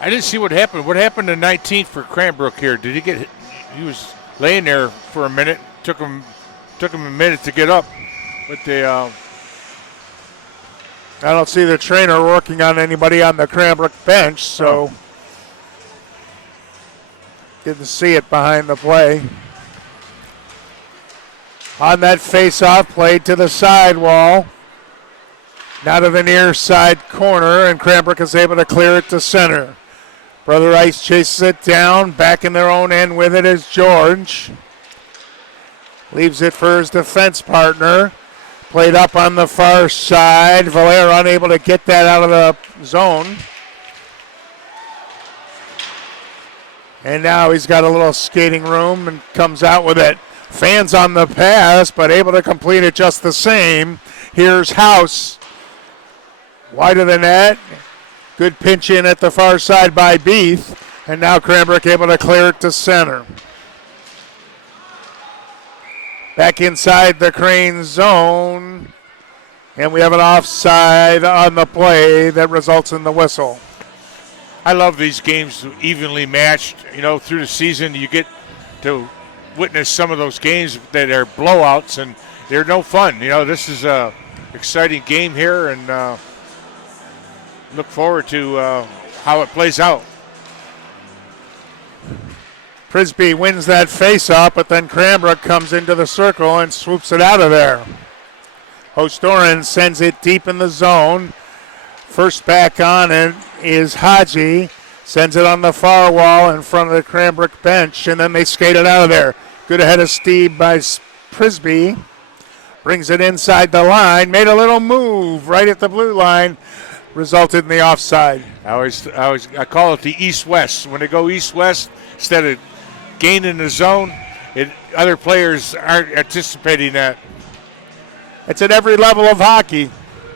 I didn't see what happened. What happened to 19th for Cranbrook here? Did he get hit? He was laying there for a minute. Took him a minute to get up. But I don't see the trainer working on anybody on the Cranbrook bench, so didn't see it behind the play. On that face-off, played to the sidewall. Now to the near side corner, and Cranbrook is able to clear it to center. Brother Rice chases it down. Back in their own end with it is George. Leaves it for his defense partner. Played up on the far side. Valera unable to get that out of the zone. And now he's got a little skating room and comes out with it. Fans on the pass, but able to complete it just the same. Here's House. Wide of the net. Good pinch in at the far side by Beath. And now Cranbrook able to clear it to center. Back inside the Crane zone. And we have an offside on the play that results in the whistle. I love these games evenly matched. Through the season, you get to witness some of those games that are blowouts, and they're no fun. This is a exciting game here, and look forward to how it plays out. Prisby wins that face-off, but then Cranbrook comes into the circle and swoops it out of there. Hostorin sends it deep in the zone. First back on it is Haji. Sends it on the far wall in front of the Cranbrook bench, and then they skate it out of there. Good ahead of Steve by Prisby. Brings it inside the line. Made a little move right at the blue line. Resulted in the offside. I call it the east-west. When they go east-west, instead of gaining the zone, other players aren't anticipating that. It's at every level of hockey,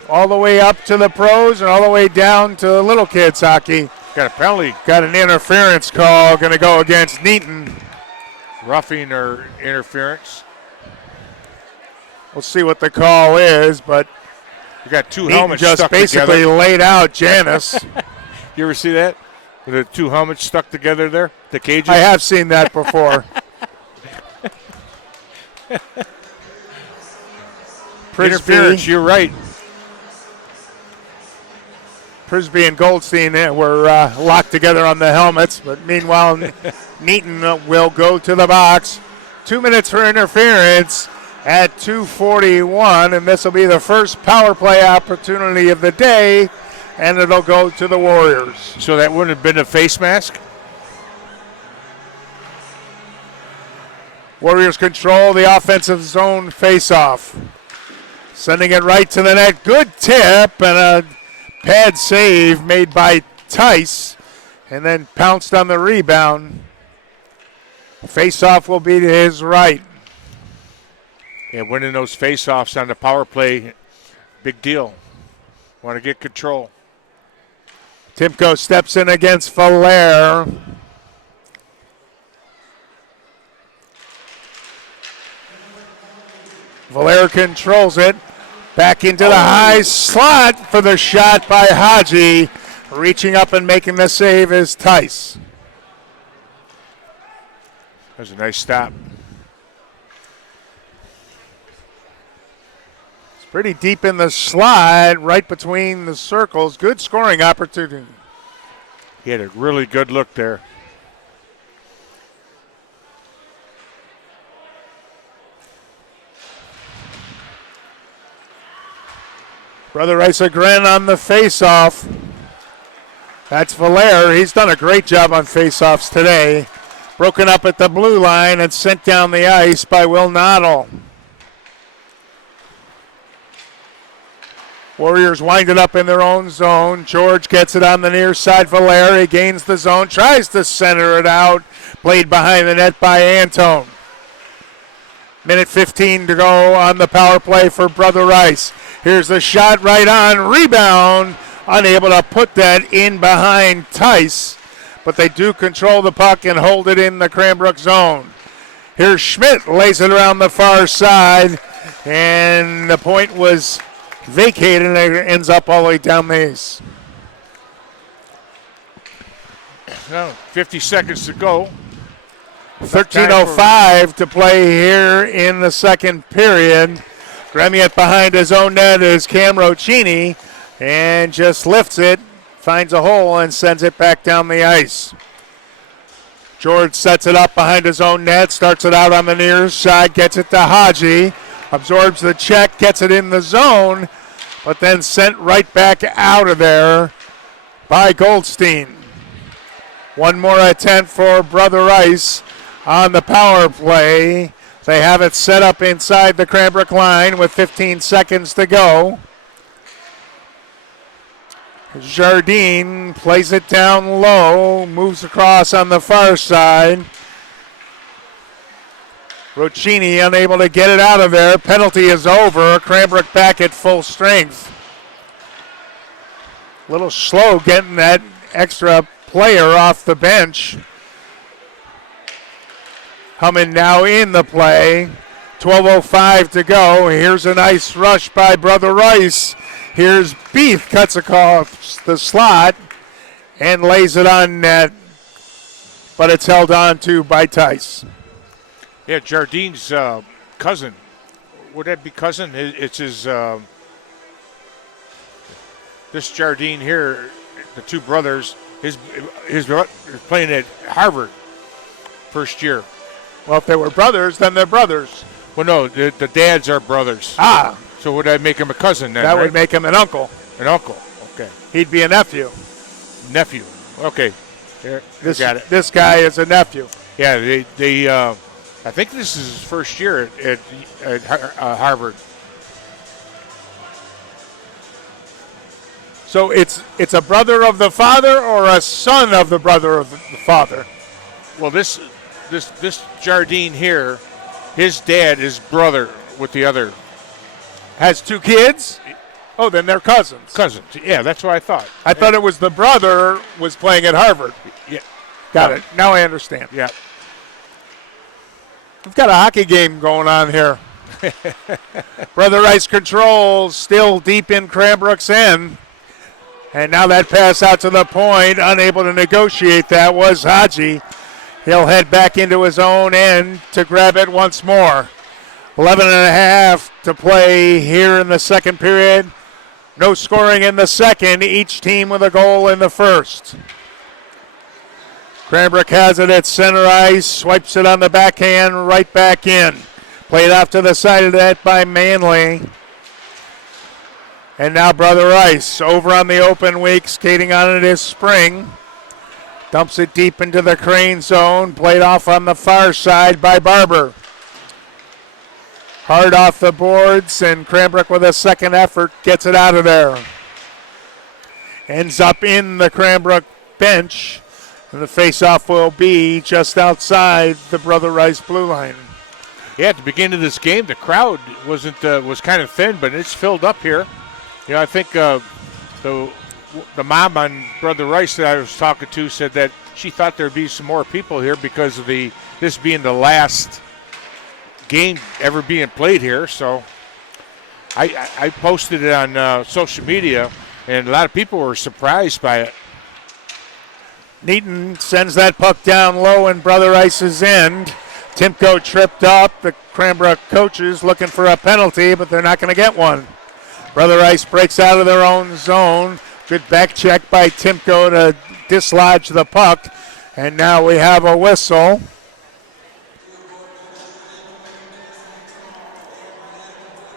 all the way up to the pros and all the way down to little kids hockey. Got a penalty. Got an interference call going to go against Neaton. Roughing or interference. We'll see what the call is, but you got two Neaton helmets just stuck basically together. laid out Janice. You ever see that? With the two helmets stuck together there? The cages? I have seen that before. Interference, you're right. Prisby and Goldstein were locked together on the helmets, but meanwhile, Neaton will go to the box. 2 minutes for interference at 2:41, and this will be the first power play opportunity of the day, and it'll go to the Warriors. So that wouldn't have been a face mask? Warriors control the offensive zone face-off. Sending it right to the net. Good tip and a pad save made by Tice, and then pounced on the rebound. Face-off will be to his right. Yeah, winning those face-offs on the power play, big deal. Want to get control. Timko steps in against Valaire. Valaire controls it. Back into the high slot for the shot by Haji. Reaching up and making the save is Tice. That was a nice stop. It's pretty deep in the slot, right between the circles. Good scoring opportunity. He had a really good look there. Brother Isagren on the face-off. That's Valaire. He's done a great job on face-offs today. Broken up at the blue line and sent down the ice by Will Noddle. Warriors wind it up in their own zone. George gets it on the near side. Valaire, he gains the zone, tries to center it out. Played behind the net by Antone. Minute 15 to go on the power play for Brother Rice. Here's the shot right on. Rebound. Unable to put that in behind Tice. But they do control the puck and hold it in the Cranbrook zone. Here's Schmidt. Lays it around the far side. And the point was vacated and it ends up all the way down the ice. Well, 50 seconds to go. 13:05 to play here in the second period. Gremiet behind his own net is Cam Roccini and just lifts it, finds a hole, and sends it back down the ice. George sets it up behind his own net, starts it out on the near side, gets it to Haji, absorbs the check, gets it in the zone, but then sent right back out of there by Goldstein. One more attempt for Brother Rice on the power play. They have it set up inside the Cranbrook line with 15 seconds to go. Jardine plays it down low, moves across on the far side. Roccini unable to get it out of there. Penalty is over. Cranbrook back at full strength. A little slow getting that extra player off the bench. Humming now in the play. 12:05 to go. Here's a nice rush by Brother Rice. Here's Beef, cuts across the slot and lays it on net, but it's held on to by Tice. Yeah, Jardine's cousin. Would that be cousin? It's his. This Jardine here, the two brothers, his playing at Harvard first year. Well, if they were brothers, then they're brothers. Well, no, the dads are brothers. Ah. So would I make him a cousin then? That right? would make him an uncle. An uncle. Okay. He'd be a nephew. Nephew. Okay. Here, got it. This guy is a nephew. Yeah, they I think this is his first year at Harvard. So it's a brother of the father or a son of the brother of the father? Well, this Jardine here, his dad is brother with the other. Has 2 kids? Oh, then they're cousins. Cousins. Yeah, that's what I thought. I thought it was the brother was playing at Harvard. Yeah. Got it. Now I understand. Yeah. We've got a hockey game going on here. Brother Rice controls, still deep in Cranbrook's end. And now that pass out to the point, unable to negotiate that was Haji. He'll head back into his own end to grab it once more. 11 and a half to play here in the second period. No scoring in the second, each team with a goal in the first. Cranbrook has it at center ice, swipes it on the backhand, right back in. Played off to the side of that by Manley. And now Brother Rice over on the open wing, skating on it is Spring. Dumps it deep into the Crane zone, played off on the far side by Barber. Hard off the boards, and Cranbrook with a second effort gets it out of there. Ends up in the Cranbrook bench, and the faceoff will be just outside the Brother Rice blue line. Yeah, at the beginning of this game, the crowd was kind of thin, but it's filled up here. You know, I think the mom on Brother Rice that I was talking to said that she thought there'd be some more people here because of this being the last game ever being played here. So I posted it on social media, and a lot of people were surprised by it. Neaton sends that puck down low in Brother Rice's end. Timko tripped up. The Cranbrook coaches looking for a penalty, but they're not going to get one. Brother Rice breaks out of their own zone. Good back check by Timko to dislodge the puck. And now we have a whistle.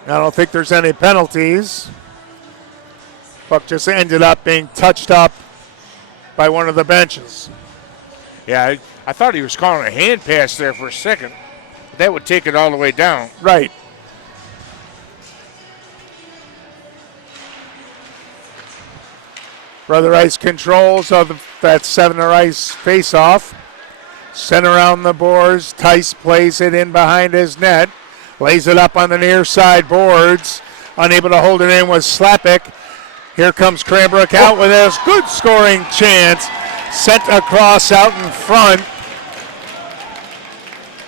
I don't think there's any penalties. Puck just ended up being touched up by one of the benches. Yeah, I thought he was calling a hand pass there for a second. That would take it all the way down. Right. Brother Rice controls of that center ice face-off. Sent around the boards. Tice plays it in behind his net. Lays it up on the near side boards. Unable to hold it in was Slapik. Here comes Cranbrook out with a good scoring chance. Sent across out in front.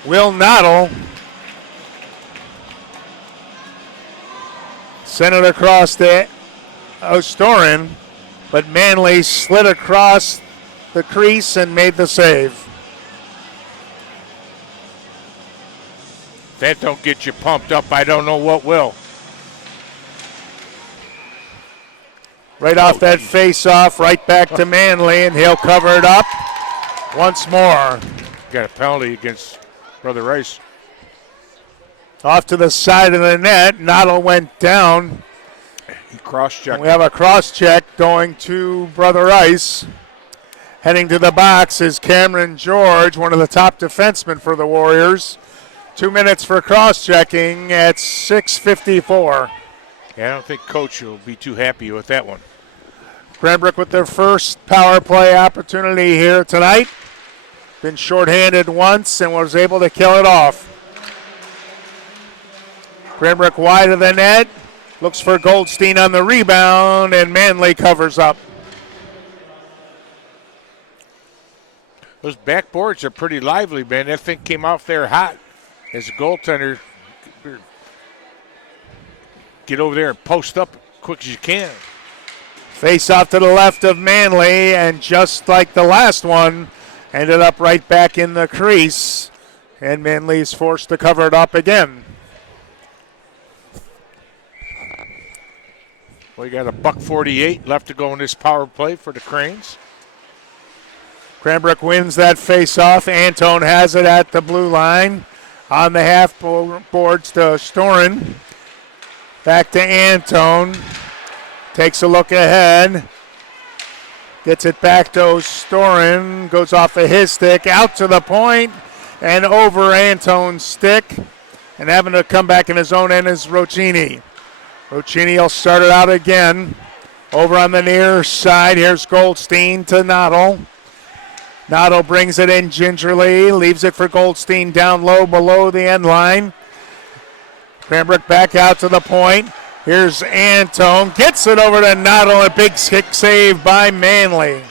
Will Noddle sent it across to Ostorin, but Manley slid across the crease and made the save. If that don't get you pumped up, I don't know what will. Right off that face-off, right back to Manley, and he'll cover it up once more. Got a penalty against Brother Rice. Off to the side of the net, Noddle went down. He cross-checked. We have a cross-check going to Brother Rice. Heading to the box is Cameron George, one of the top defensemen for the Warriors. 2 minutes for cross-checking at 6:54. Yeah, I don't think Coach will be too happy with that one. Cranbrook with their first power play opportunity here tonight. Been shorthanded once and was able to kill it off. Cranbrook wide of the net. Looks for Goldstein on the rebound, and Manley covers up. Those backboards are pretty lively, man. That thing came off there hot as a goaltender. Get over there and post up quick as you can. Face off to the left of Manley, and just like the last one, ended up right back in the crease, and Manley's forced to cover it up again. We got a $1:48 left to go in this power play for the Cranes. Cranbrook wins that face-off. Antone has it at the blue line. On the half boards to Storin. Back to Antone. Takes a look ahead. Gets it back to Storin. Goes off of his stick. Out to the point. And over Antone's stick. And having to come back in his own end is Roccini. Roccini will start it out again. Over on the near side. Here's Goldstein to Noddle. Noddle brings it in gingerly, leaves it for Goldstein down low below the end line. Cranbrook back out to the point. Here's Antone, gets it over to Noddle, a big kick save by Manley.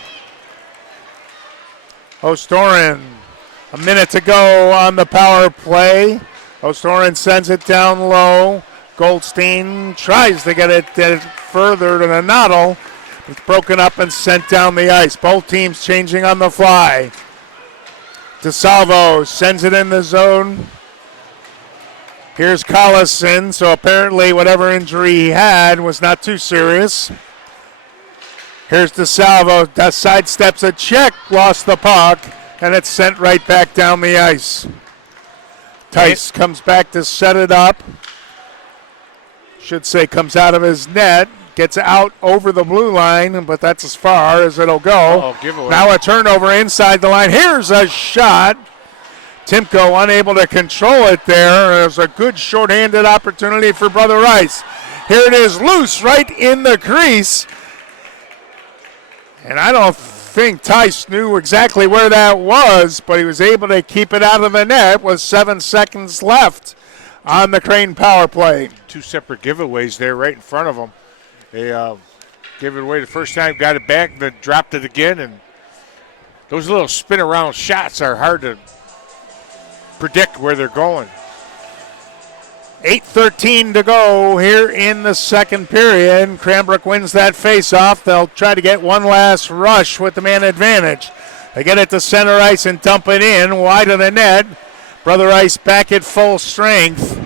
O'Storin, a minute to go on the power play. O'Storin sends it down low. Goldstein tries to get it further to the Noddle. It's broken up and sent down the ice. Both teams changing on the fly. DeSalvo sends it in the zone. Here's Collison. So apparently whatever injury he had was not too serious. Here's DeSalvo. Sidesteps a check. Lost the puck. And it's sent right back down the ice. Tice comes back to set it up. Should say comes out of his net. Gets out over the blue line, but that's as far as it'll go. Now a turnover inside the line. Here's a shot. Timko unable to control it there. There's a good shorthanded opportunity for Brother Rice. Here it is, loose right in the crease. And I don't think Tice knew exactly where that was, but he was able to keep it out of the net with 7 seconds left on the Crane power play. 2 separate giveaways there right in front of him. They gave it away the first time, got it back, then dropped it again. And those little spin around shots are hard to predict where they're going. 8:13 to go here in the second period. Cranbrook wins that face-off. They'll try to get one last rush with the man advantage. They get it to center ice and dump it in wide of the net. Brother Rice back at full strength.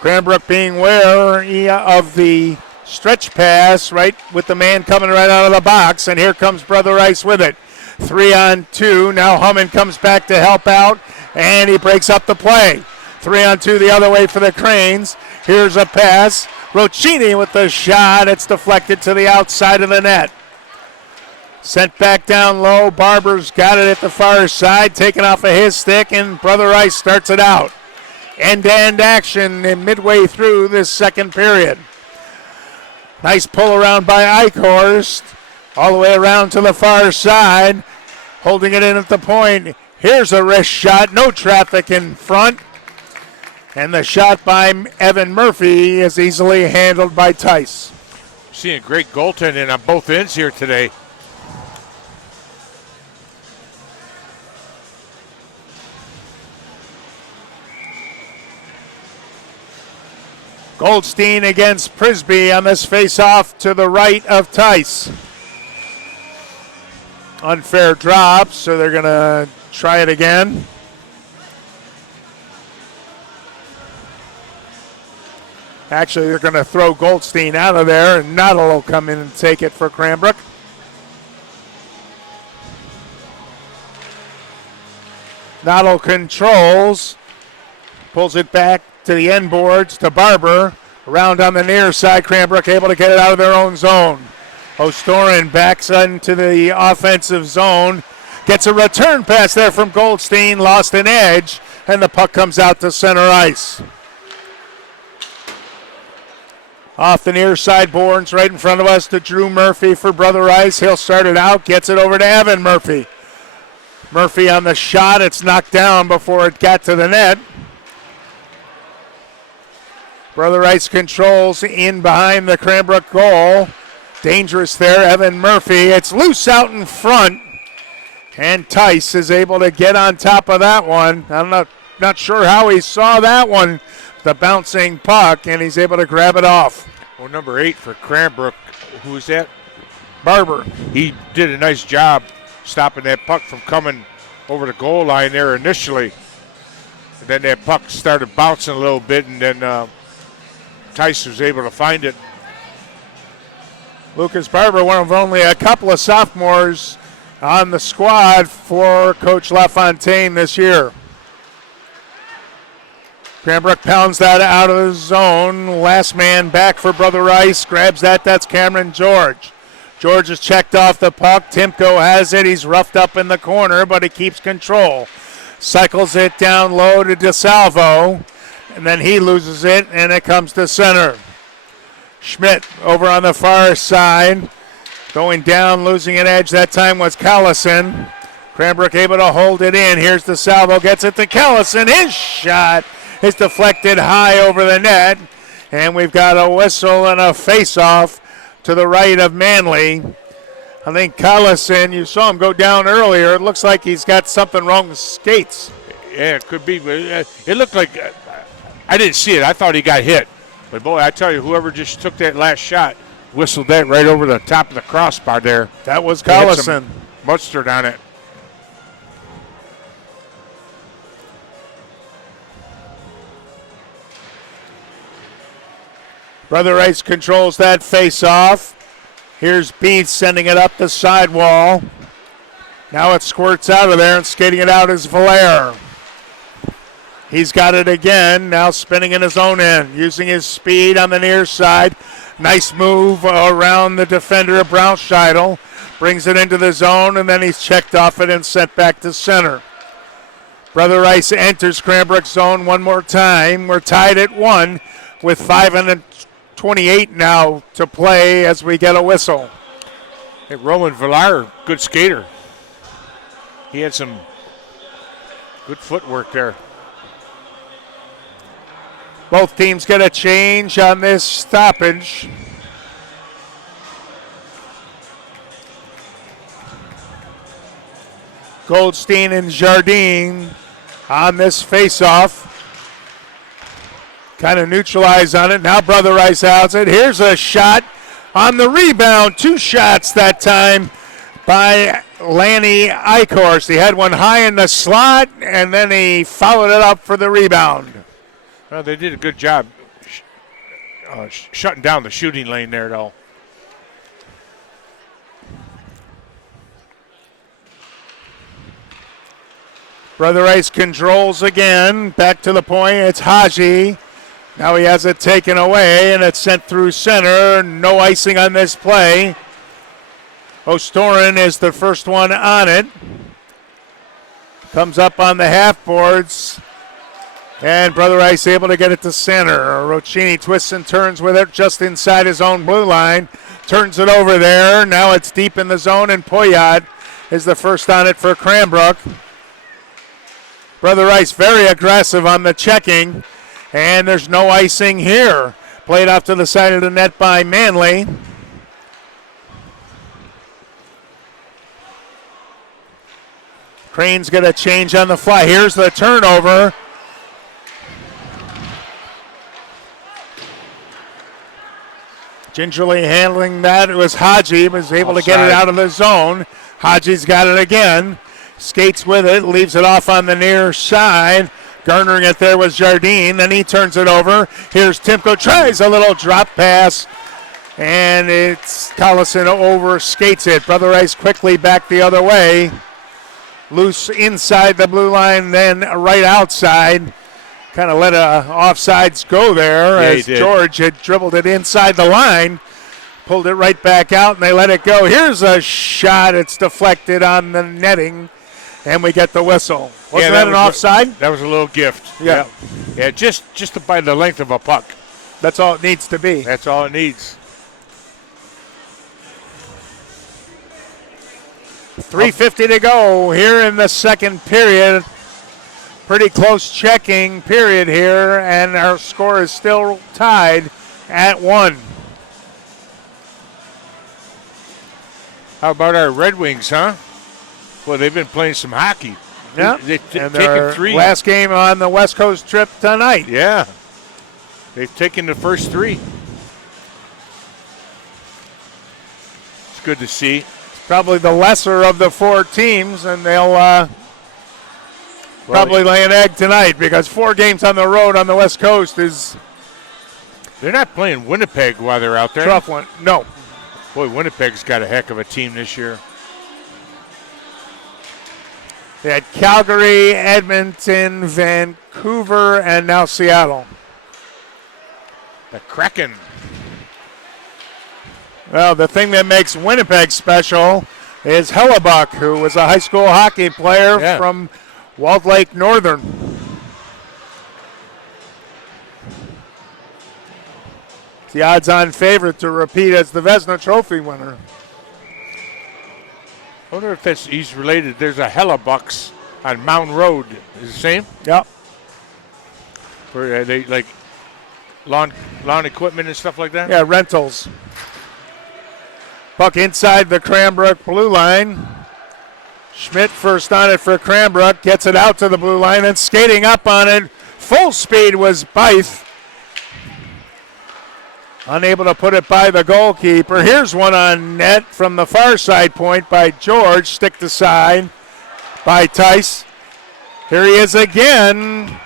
Cranbrook being wary of the stretch pass right with the man coming right out of the box, and here comes Brother Rice with it. 3-on-2. Now Hummin comes back to help out, and he breaks up the play. 3-on-2 the other way for the Cranes. Here's a pass. Roccini with the shot. It's deflected to the outside of the net. Sent back down low. Barber's got it at the far side, taken off of his stick, and Brother Rice starts it out. End-to-end action in midway through this second period. Nice pull around by Eichhorst. All the way around to the far side. Holding it in at the point. Here's a wrist shot. No traffic in front. And the shot by Evan Murphy is easily handled by Tice. Seeing great goaltending on both ends here today. Goldstein against Prisby on this face-off to the right of Tice. Unfair drop, so they're going to try it again. Actually, they're going to throw Goldstein out of there, and Noddle will come in and take it for Cranbrook. Noddle controls, pulls it back to the end boards to Barber. Around on the near side, Cranbrook able to get it out of their own zone. O'Storin backs into the offensive zone. Gets a return pass there from Goldstein, lost an edge, and the puck comes out to center ice. Off the near side boards right in front of us to Drew Murphy for Brother Rice. He'll start it out, gets it over to Evan Murphy. Murphy on the shot, it's knocked down before it got to the net. Brother Rice controls in behind the Cranbrook goal. Dangerous there, Evan Murphy. It's loose out in front. And Tice is able to get on top of that one. I'm not sure how he saw that one, the bouncing puck, and he's able to grab it off. Well, number 8 for Cranbrook, who is that? Barber. He did a nice job stopping that puck from coming over the goal line there initially. And then that puck started bouncing a little bit, and then Tice was able to find it. Lucas Barber, one of only a couple of sophomores on the squad for Coach LaFontaine this year. Cranbrook pounds that out of the zone. Last man back for Brother Rice. Grabs that. That's Cameron George. George has checked off the puck. Timko has it. He's roughed up in the corner, but he keeps control. Cycles it down low to DeSalvo. And then he loses it, and it comes to center. Schmidt over on the far side. Going down, losing an edge. That time was Callison. Cranbrook able to hold it in. Here's DeSalvo. Gets it to Callison. His shot is deflected high over the net. And we've got a whistle and a face-off to the right of Manley. I think Callison, you saw him go down earlier. It looks like he's got something wrong with skates. Yeah, it could be. But it looked like I didn't see it. I thought he got hit. But, boy, I tell you, whoever just took that last shot whistled that right over the top of the crossbar there. That was Callison. Mustard on it. Brother Rice controls that face-off. Here's Beath sending it up the sidewall. Now it squirts out of there, and skating it out is Valaire. He's got it again, now spinning in his own end, using his speed on the near side. Nice move around the defender of Braunscheidel. Brings it into the zone, and then he's checked off it and sent back to center. Brother Rice enters Cranbrook zone one more time. We're tied at 1 with 5:28 now to play as we get a whistle. Hey, Roland Villar, good skater. He had some good footwork there. Both teams get a change on this stoppage. Goldstein and Jardine on this face-off. Kind of neutralize on it. Now Brother Rice has it. Here's a shot on the rebound. 2 shots that time by Lanny Eichhorst. He had one high in the slot, and then he followed it up for the rebound. Well, they did a good job shutting down the shooting lane there, though. Brother Rice controls again. Back to the point. It's Haji. Now he has it taken away, and it's sent through center. No icing on this play. O'Storin is the first one on it. Comes up on the half boards. And Brother Rice able to get it to center. Roccini twists and turns with it just inside his own blue line. Turns it over there. Now it's deep in the zone, and Poyad is the first on it for Cranbrook. Brother Rice very aggressive on the checking. And there's no icing here. Played off to the side of the net by Manley. Crane's going to change on the fly. Here's the turnover. Gingerly handling that. It was Haji. Was able to get it out of the zone. Haji's got it again. Skates with it. Leaves it off on the near side. Garnering it there was Jardine. Then he turns it over. Here's Timko. Tries a little drop pass. And it's Collison over skates it. Brother Rice quickly back the other way. Loose inside the blue line, then right outside. Kind of let offsides go there as George had dribbled it inside the line. Pulled it right back out, and they let it go. Here's a shot. It's deflected on the netting, and we get the whistle. Wasn't that an offside? That was a little gift. Yeah. Yeah, just by the length of a puck. That's all it needs to be. That's all it needs. 3:50 to go here in the second period. Pretty close checking period here, and our score is still tied at 1. How about our Red Wings, huh? Well, they've been playing some hockey. Yeah, and their 3. Last game on the West Coast trip tonight. Yeah, they've taken the first 3. It's good to see. Probably the lesser of the 4 teams, and they'll probably lay an egg tonight because 4 games on the road on the West Coast is... They're not playing Winnipeg while they're out there. Tough one. No. Boy, Winnipeg's got a heck of a team this year. They had Calgary, Edmonton, Vancouver, and now Seattle. The Kraken. Well, the thing that makes Winnipeg special is Hellebuck, who was a high school hockey player from Walled Lake Northern. The odds-on favorite to repeat as the Vezina Trophy winner. I wonder if he's related. There's a Hellebucks on Mountain Road. Is it the same? Yep. Where they like lawn equipment and stuff like that? Yeah, rentals. Puck inside the Cranbrook blue line. Schmidt first on it for Cranbrook. Gets it out to the blue line and skating up on it. Full speed was Byth. Unable to put it by the goalkeeper. Here's one on net from the far side point by George. Stick to side by Tice. Here he is again.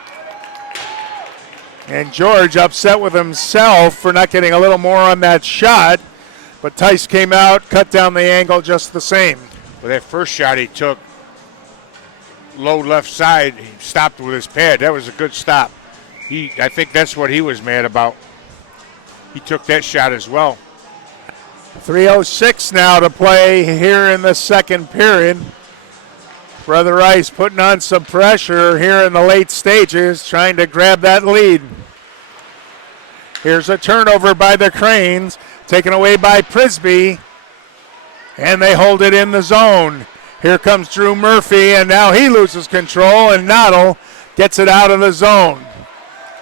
And George upset with himself for not getting a little more on that shot. But Tice came out, cut down the angle just the same. Well, that first shot he took, low left side, he stopped with his pad. That was a good stop. I think that's what he was mad about. He took that shot as well. 3:06 now to play here in the second period. Brother Rice putting on some pressure here in the late stages, trying to grab that lead. Here's a turnover by the Cranes, taken away by Prisby, and they hold it in the zone. Here comes Drew Murphy, and now he loses control, and Noddle gets it out of the zone.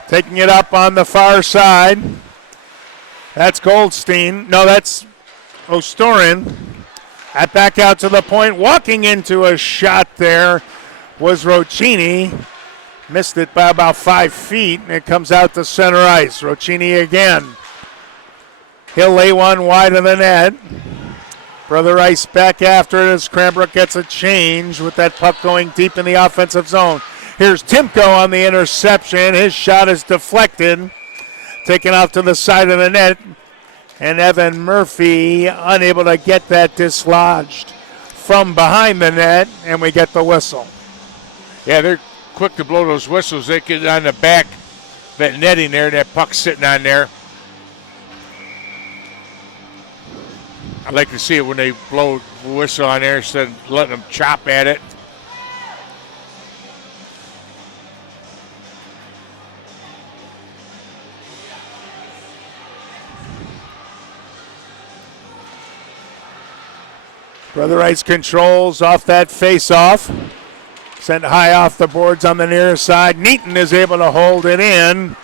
Taking it up on the far side. That's Goldstein. No, that's Ostorin. That back out to the point. Walking into a shot there was Roccini. Missed it by about 5 feet, and it comes out to center ice. Roccini again. He'll lay one wide of the net. Brother Rice back after it as Cranbrook gets a change with that puck going deep in the offensive zone. Here's Timko on the interception. His shot is deflected. Taken out to the side of the net, and Evan Murphy unable to get that dislodged from behind the net, and we get the whistle. Yeah, they're quick to blow those whistles. They get on the back, that netting there, that puck sitting on there. I like to see it when they blow the whistle on there instead of letting them chop at it. Brother Rice controls off that face-off. Sent high off the boards on the near side. Neaton is able to hold it in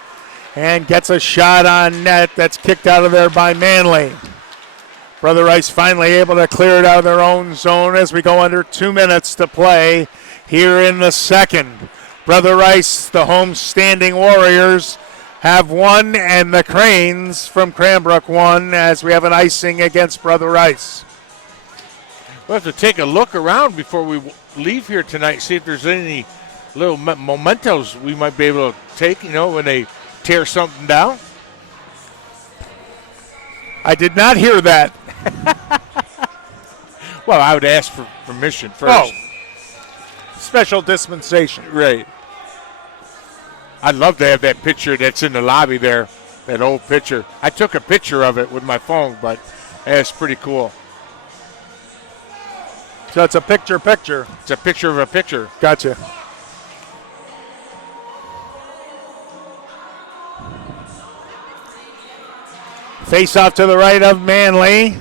and gets a shot on net that's kicked out of there by Manley. Brother Rice finally able to clear it out of their own zone as we go under 2 minutes to play here in the second. Brother Rice, the home standing Warriors, have won, and the Cranes from Cranbrook won as we have an icing against Brother Rice. We'll have to take a look around before we leave here tonight, see if there's any little mementos we might be able to take, when they tear something down. I did not hear that. Well, I would ask for permission first. Oh, special dispensation. Right. I'd love to have that picture that's in the lobby there, that old picture. I took a picture of it with my phone, but it's pretty cool. So it's a picture. It's a picture of a picture. Gotcha. Face off to the right of Manley.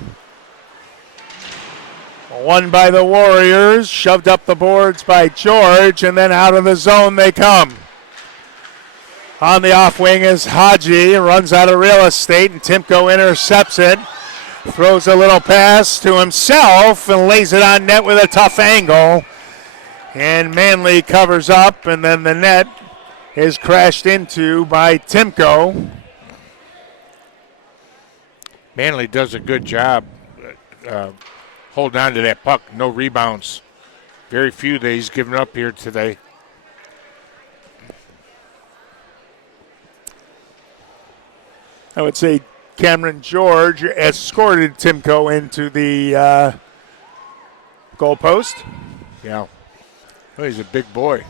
Won by the Warriors. Shoved up the boards by George, and then out of the zone they come. On the off wing is Haji. Runs out of real estate, and Timko intercepts it. Throws a little pass to himself and lays it on net with a tough angle. And Manley covers up, and then the net is crashed into by Timko. Manley does a good job holding on to that puck. No rebounds. Very few that he's given up here today. I would say Cameron George escorted Timko into the goal post. Yeah. Oh, he's a big boy.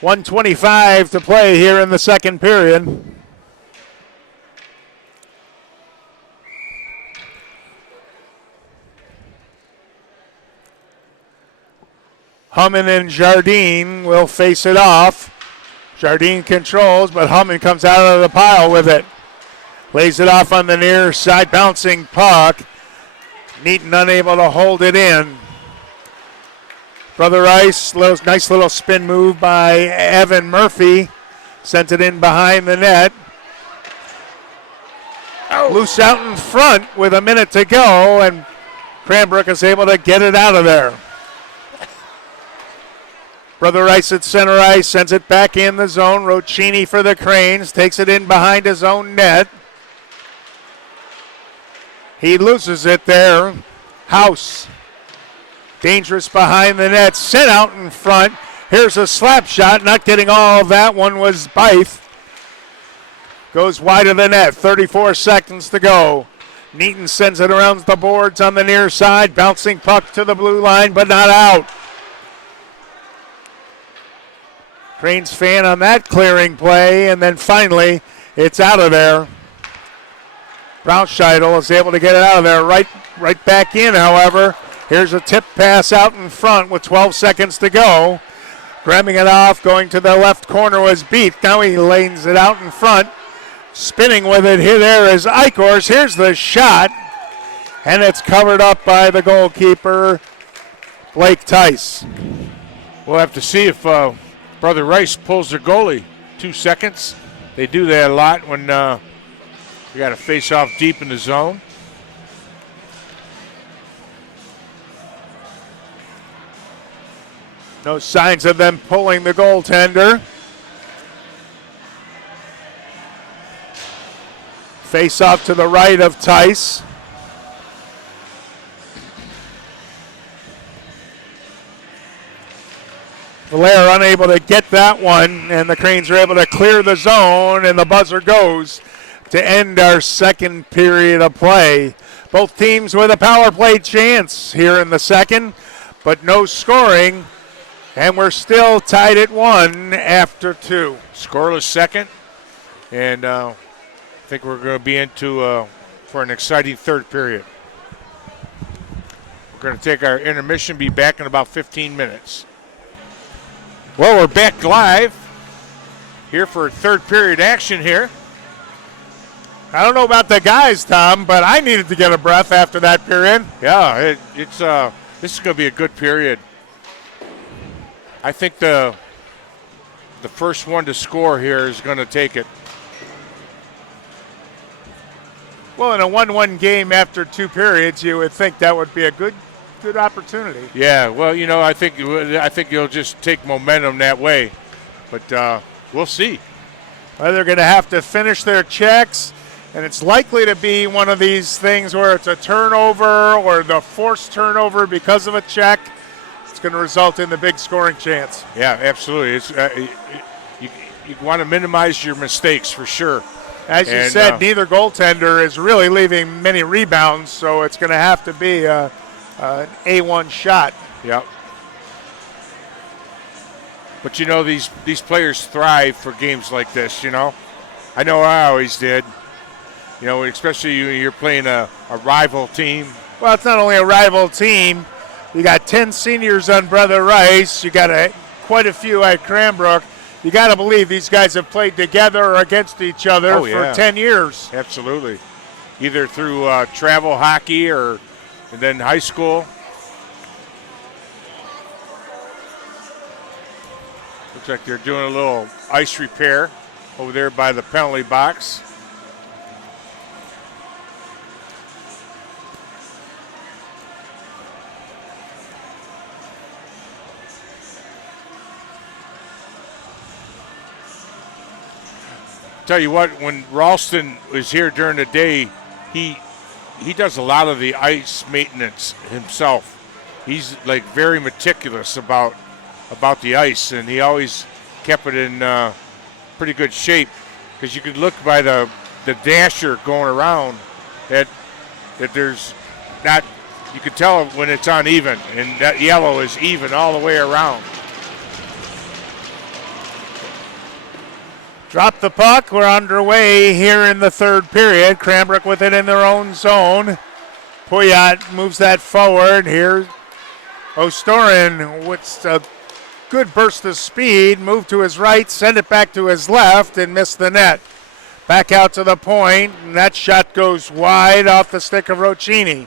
1:25 to play here in the second period. Hummin and Jardine will face it off. Jardine controls, but Hummin comes out of the pile with it. Lays it off on the near side, bouncing puck. Neaton unable to hold it in. Brother Rice, nice little spin move by Evan Murphy. Sent it in behind the net. Loose out in front with a minute to go, and Cranbrook is able to get it out of there. Brother Rice at center ice, sends it back in the zone. Roccini for the Cranes, takes it in behind his own net. He loses it there. House, dangerous behind the net, sent out in front. Here's a slap shot, not getting all of that one was Bythe. Goes wide of the net, 34 seconds to go. Neaton sends it around the boards on the near side, bouncing puck to the blue line, but not out. Cranes fan on that clearing play, and then finally it's out of there. Braunscheidel is able to get it out of there. Right back in, however. Here's a tip pass out in front with 12 seconds to go. Grabbing it off, going to the left corner was Beat. Now he lanes it out in front. Spinning with it, here there is Eichhorst. Here's the shot, and it's covered up by the goalkeeper, Blake Tice. We'll have to see if Brother Rice pulls their goalie 2 seconds. They do that a lot when we got to face off deep in the zone. No signs of them pulling the goaltender. Face off to the right of Tice. Valair unable to get that one, and the Cranes are able to clear the zone, and the buzzer goes to end our second period of play. Both teams with a power play chance here in the second, but no scoring, and we're still tied at 1 after 2. Scoreless second, and I think we're going to be into for an exciting third period. We're going to take our intermission, be back in about 15 minutes. Well, we're back live here for third period action here. I don't know about the guys, Tom, but I needed to get a breath after that period. Yeah, this is going to be a good period. I think the first one to score here is going to take it. Well, in a 1-1 game after 2 periods, you would think that would be a good opportunity. Yeah, well, I think you'll just take momentum that way, but we'll see. Well, they're going to have to finish their checks, and it's likely to be one of these things where it's a turnover or the forced turnover because of a check. It's going to result in the big scoring chance. Yeah, absolutely. It's you want to minimize your mistakes for sure. As you said, neither goaltender is really leaving many rebounds, so it's going to have to be an A1 shot. Yep. But these players thrive for games like this. I know I always did. Especially you're playing a rival team. Well, it's not only a rival team. You got 10 seniors on Brother Rice. You got quite a few at Cranbrook. You got to believe these guys have played together or against each other for 10 years. Absolutely. Either through travel hockey and then high school. Looks like they're doing a little ice repair over there by the penalty box. Tell you what, when Ralston was here during the day, he does a lot of the ice maintenance himself. He's like very meticulous about the ice, and he always kept it in pretty good shape, because you could look by the dasher going around that there's not, you could tell when it's uneven, and that yellow is even all the way around. Drop the puck. We're underway here in the third period. Cranbrook with it in their own zone. Puyat moves that forward. Here, Ostorin with a good burst of speed. Move to his right, send it back to his left, and miss the net. Back out to the point, and that shot goes wide off the stick of Roccini.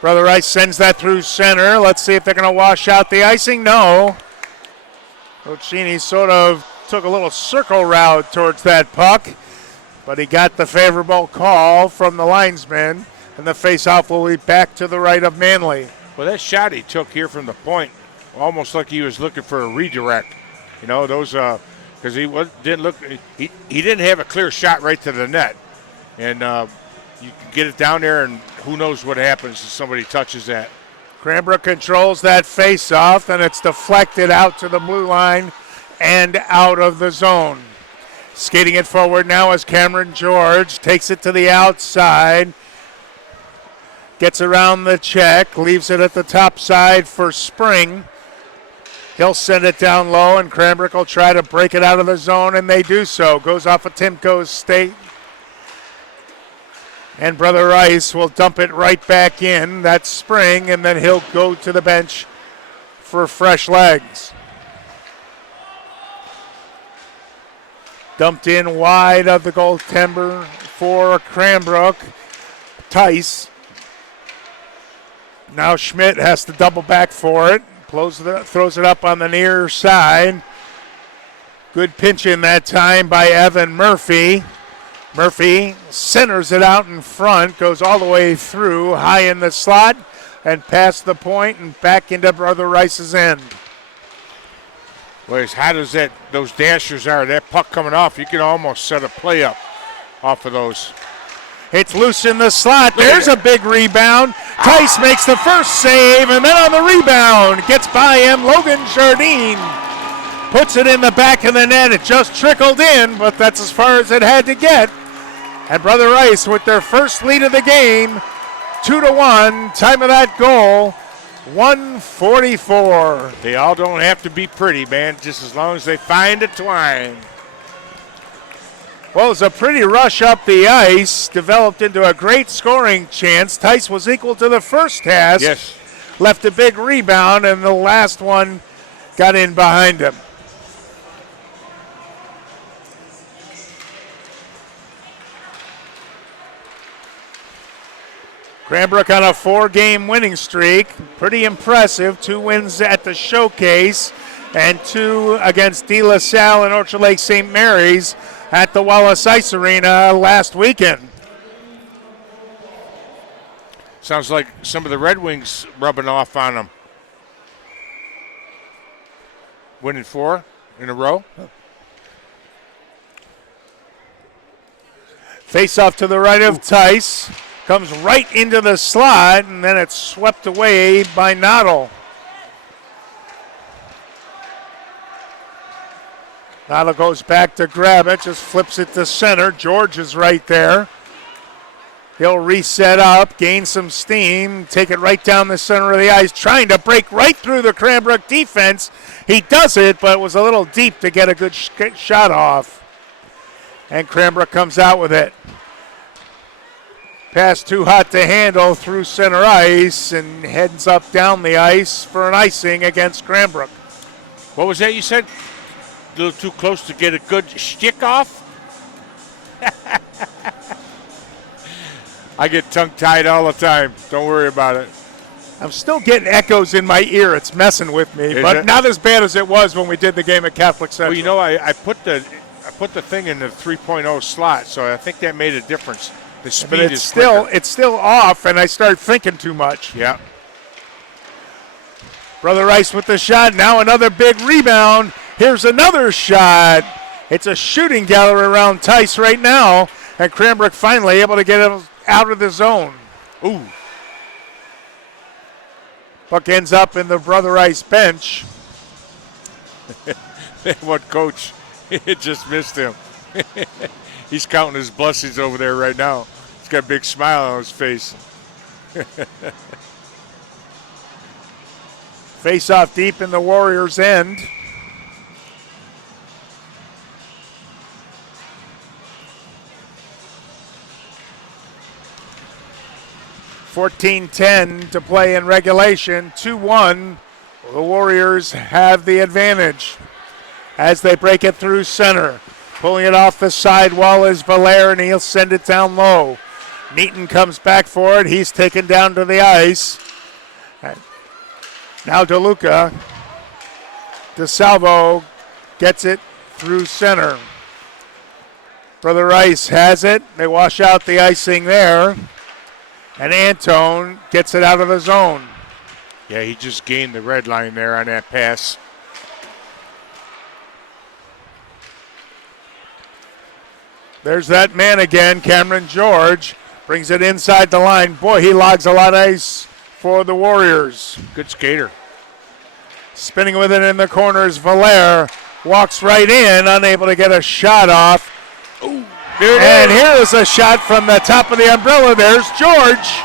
Brother Rice sends that through center. Let's see if they're going to wash out the icing. No. Roccini sort of took a little circle route towards that puck, but he got the favorable call from the linesman, and the faceoff will be back to the right of Manley. Well, that shot he took here from the point, almost like he was looking for a redirect. You know, those because he didn't have a clear shot right to the net, and you can get it down there, and who knows what happens if somebody touches that. Cranbrook controls that faceoff, and it's deflected out to the blue line and out of the zone. Skating it forward now is Cameron George. Takes it to the outside. Gets around the check. Leaves it at the top side for Spring. He'll send it down low, and Cranbrook will try to break it out of the zone, and they do so. Goes off of Timko's skate. And Brother Rice will dump it right back in. That's Spring, and then he'll go to the bench for fresh legs. Dumped in wide of the goaltender for Cranbrook. Tice. Now Schmidt has to double back for it. Throws it up on the near side. Good pinch in that time by Evan Murphy. Murphy centers it out in front, goes all the way through, high in the slot, and past the point and back into Brother Rice's end. Well, as hot as those dashers are, that puck coming off, you can almost set a play up off of those. It's loose in the slot. There's a big rebound. Tice makes the first save, and then on the rebound, gets by him, Logan Jardine. Puts it in the back of the net. It just trickled in, but that's as far as it had to get. And Brother Rice with their first lead of the game, 2-1. Time of that goal, 1:44. They all don't have to be pretty, man, just as long as they find the twine. Well, it was a pretty rush up the ice, developed into a great scoring chance. Tice was equal to the first pass. Yes. Left a big rebound, and the last one got in behind him. Cranbrook on a 4-game winning streak. Pretty impressive. 2 wins at the Showcase and 2 against De La Salle and Orchard Lake St. Mary's at the Wallace Ice Arena last weekend. Sounds like some of the Red Wings rubbing off on them. Winning 4 in a row. Face off to the right of Tice. Comes right into the slot, and then it's swept away by Noddle. Noddle goes back to grab it, just flips it to center. George is right there. He'll reset up, gain some steam, take it right down the center of the ice, trying to break right through the Cranbrook defense. He does it, but it was a little deep to get a good shot off. And Cranbrook comes out with it. Pass too hot to handle through center ice and heads up down the ice for an icing against Cranbrook. What was that you said? A little too close to get a good stick off? I get tongue-tied all the time. Don't worry about it. I'm still getting echoes in my ear. It's messing with me, Is but it? not as bad as it was when we did the game at Catholic Central. Well, you know, I put the thing in the 3.0 slot, so I think that made a difference. The speed but is quicker. it's still off, and I start thinking too much. Yeah. Brother Rice with the shot. Now another big rebound. Here's another shot. It's a shooting gallery around Tice right now, and Cranbrook finally able to get it out of the zone. Ooh. Puck ends up in the Brother Rice bench. What coach? It just missed him. He's counting his blessings over there right now. He's got a big smile on his face. Face off deep in the Warriors' end. 14-10 to play in regulation. 2-1. The Warriors have the advantage as they break it through center. Pulling it off the side wall is Valaire, and he'll send it down low. Neaton comes back for it. He's taken down to the ice. Now DeLuca. DeSalvo gets it through center. Brother Rice has it. They wash out the icing there. And Antone gets it out of the zone. Yeah, he just gained the red line there on that pass. There's that man again, Cameron George. Brings it inside the line. Boy, he logs a lot of ice for the Warriors. Good skater. Spinning with it in the corners, Valaire walks right in, unable to get a shot off. Ooh, and here is a shot from the top of the umbrella. There's George.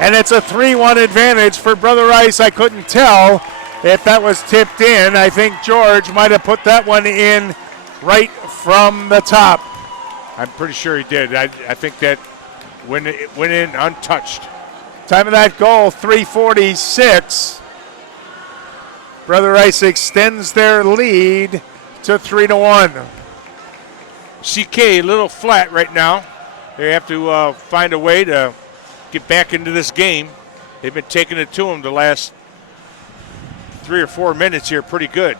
And it's a 3-1 advantage for Brother Rice. I couldn't tell if that was tipped in. I think George might have put that one in right from the top. I'm pretty sure he did. I think that went in untouched. Time of that goal, 3:46. Brother Rice extends their lead to 3-1. CK a little flat right now. They have to find a way to get back into this game. They've been taking it to them the last 3 or 4 minutes here pretty good.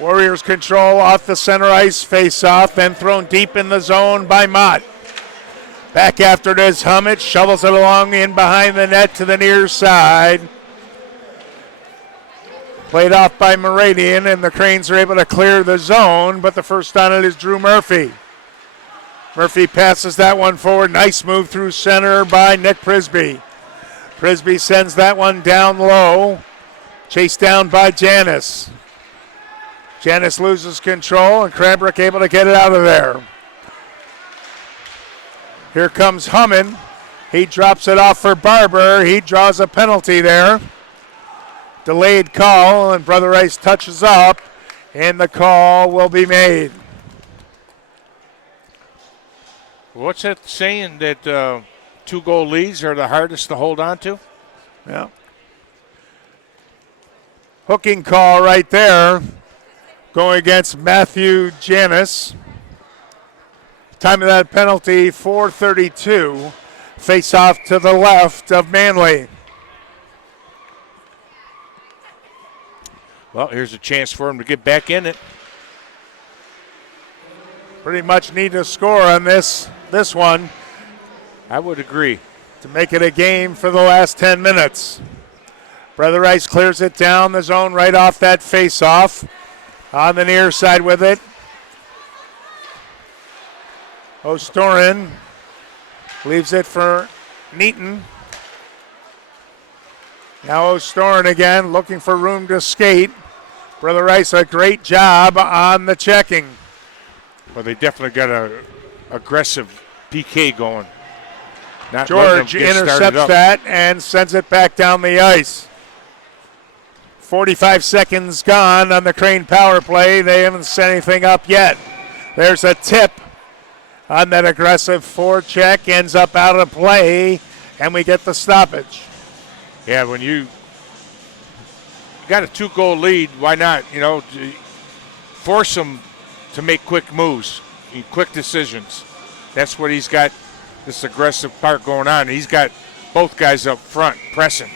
Warriors control off the center ice face-off, then thrown deep in the zone by Mott. Back after it is Hummich, shovels it along in behind the net to the near side. Played off by Moradian, and the Cranes are able to clear the zone, but the first on it is Drew Murphy. Murphy passes that one forward. Nice move through center by Nick Prisby. Prisby sends that one down low, chased down by Janis. Janis loses control, and Cranbrook able to get it out of there. Here comes Hummin. He drops it off for Barber. He draws a penalty there. Delayed call, and Brother Rice touches up, and the call will be made. What's that saying that 2-goal leads are the hardest to hold on to? Yeah. Hooking call right there. Going against Matthew Janis. Time of that penalty, 4:32. Face off to the left of Manley. Well, here's a chance for him to get back in it. Pretty much need to score on this one I would agree. to make it a game for the last 10 minutes. Brother Rice clears it down the zone right off that face-off. On the near side with it. O'Storin leaves it for Neaton. Now O'Storin again looking for room to skate. Brother Rice, a great job on the checking. Well, they definitely got a aggressive PK going. Not George intercepts that and sends it back down the ice. 45 seconds gone on the Crane power play. They haven't set anything up yet. There's a tip on that aggressive forecheck. Ends up out of play, and we get the stoppage. Yeah, when you got a 2-goal lead, why not? Force them to make quick moves, quick decisions. That's what he's got, this aggressive part going on. He's got both guys up front pressing.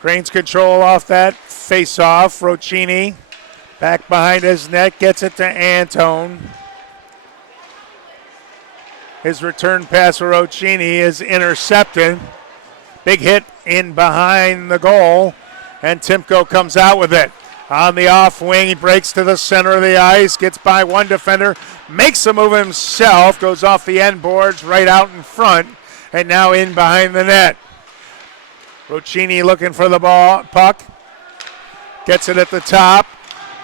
Cranes control off that face-off. Roccini back behind his net, gets it to Antone. His return pass for Roccini is intercepted. Big hit in behind the goal, and Timko comes out with it. On the off wing, he breaks to the center of the ice, gets by one defender, makes a move himself, goes off the end boards right out in front, and now in behind the net. Roccini looking for the puck. Gets it at the top.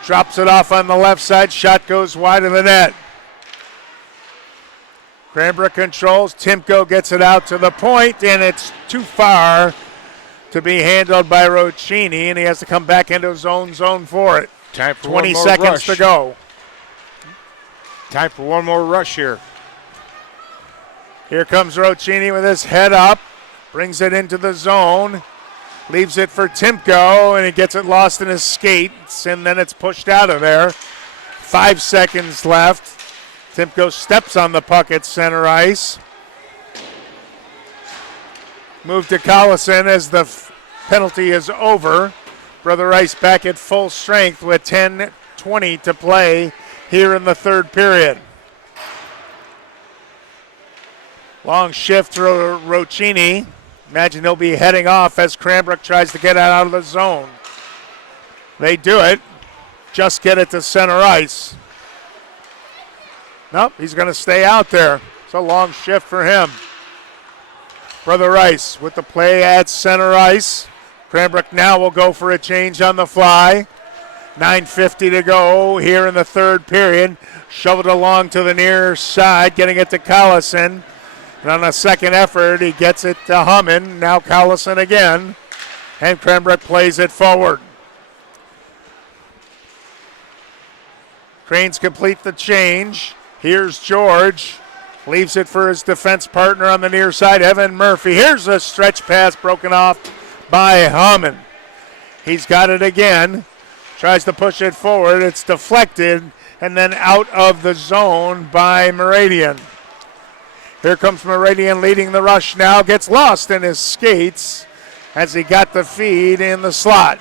Drops it off on the left side. Shot goes wide of the net. Cranbrook controls. Timko gets it out to the point, and it's too far to be handled by Roccini, and he has to come back into his own zone for it. Time for 20 one more seconds rush. to go. Time for one more rush here. Here comes Roccini with his head up, brings it into the zone, leaves it for Timko, and he gets it lost in his skates, and then it's pushed out of there. 5 seconds left. Timko steps on the puck at center ice. Move to Collison as the penalty is over. Brother Rice back at full strength with 10:20 to play here in the third period. Long shift to Roccini. Imagine he'll be heading off as Cranbrook tries to get it out of the zone. They do it. Just get it to center ice. Nope, he's going to stay out there. It's a long shift for him. Brother Rice with the play at center ice. Cranbrook now will go for a change on the fly. 9:50 to go here in the third period. Shoveled along to the near side, getting it to Collison. And on a second effort, he gets it to Hummin. Now Collison again. And Cranbrook plays it forward. Cranes complete the change. Here's George. Leaves it for his defense partner on the near side, Evan Murphy. Here's a stretch pass broken off by Hummin. He's got it again. Tries to push it forward. It's deflected and then out of the zone by Meridian. Here comes Meridian leading the rush now. Gets lost in his skates as he got the feed in the slot.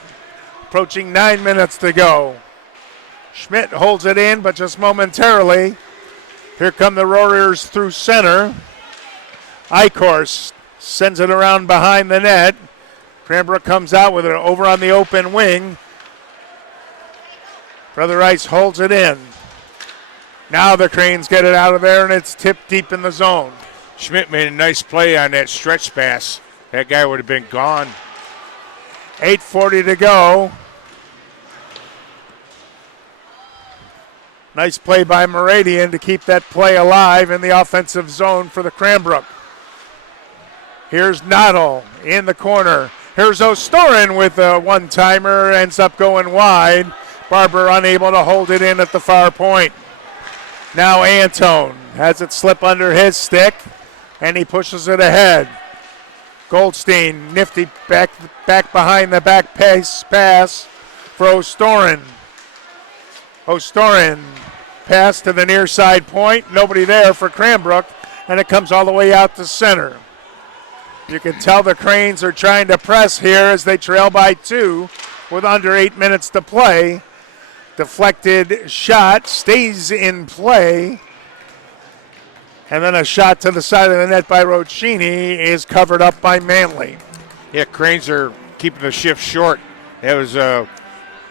Approaching 9 minutes to go. Schmidt holds it in, but just momentarily. Here come the Warriors through center. Eichhorst sends it around behind the net. Cranbrook comes out with it over on the open wing. Brother Rice holds it in. Now the Cranes get it out of there, and it's tipped deep in the zone. Schmidt made a nice play on that stretch pass. That guy would have been gone. 8:40 to go. Nice play by Meridian to keep that play alive in the offensive zone for the Cranbrook. Here's Noddle in the corner. Here's O'Storin with a one-timer, ends up going wide. Barber unable to hold it in at the far point. Now Antone has it slip under his stick, and he pushes it ahead. Goldstein, nifty back behind the back pass for O'Storin. O'Storin pass to the near side point. Nobody there for Cranbrook, and it comes all the way out to center. You can tell the Cranes are trying to press here as they trail by 2 with under 8 minutes to play. Deflected shot stays in play. And then a shot to the side of the net by Roccini is covered up by Manley. Yeah, Cranes are keeping the shift short. That was they're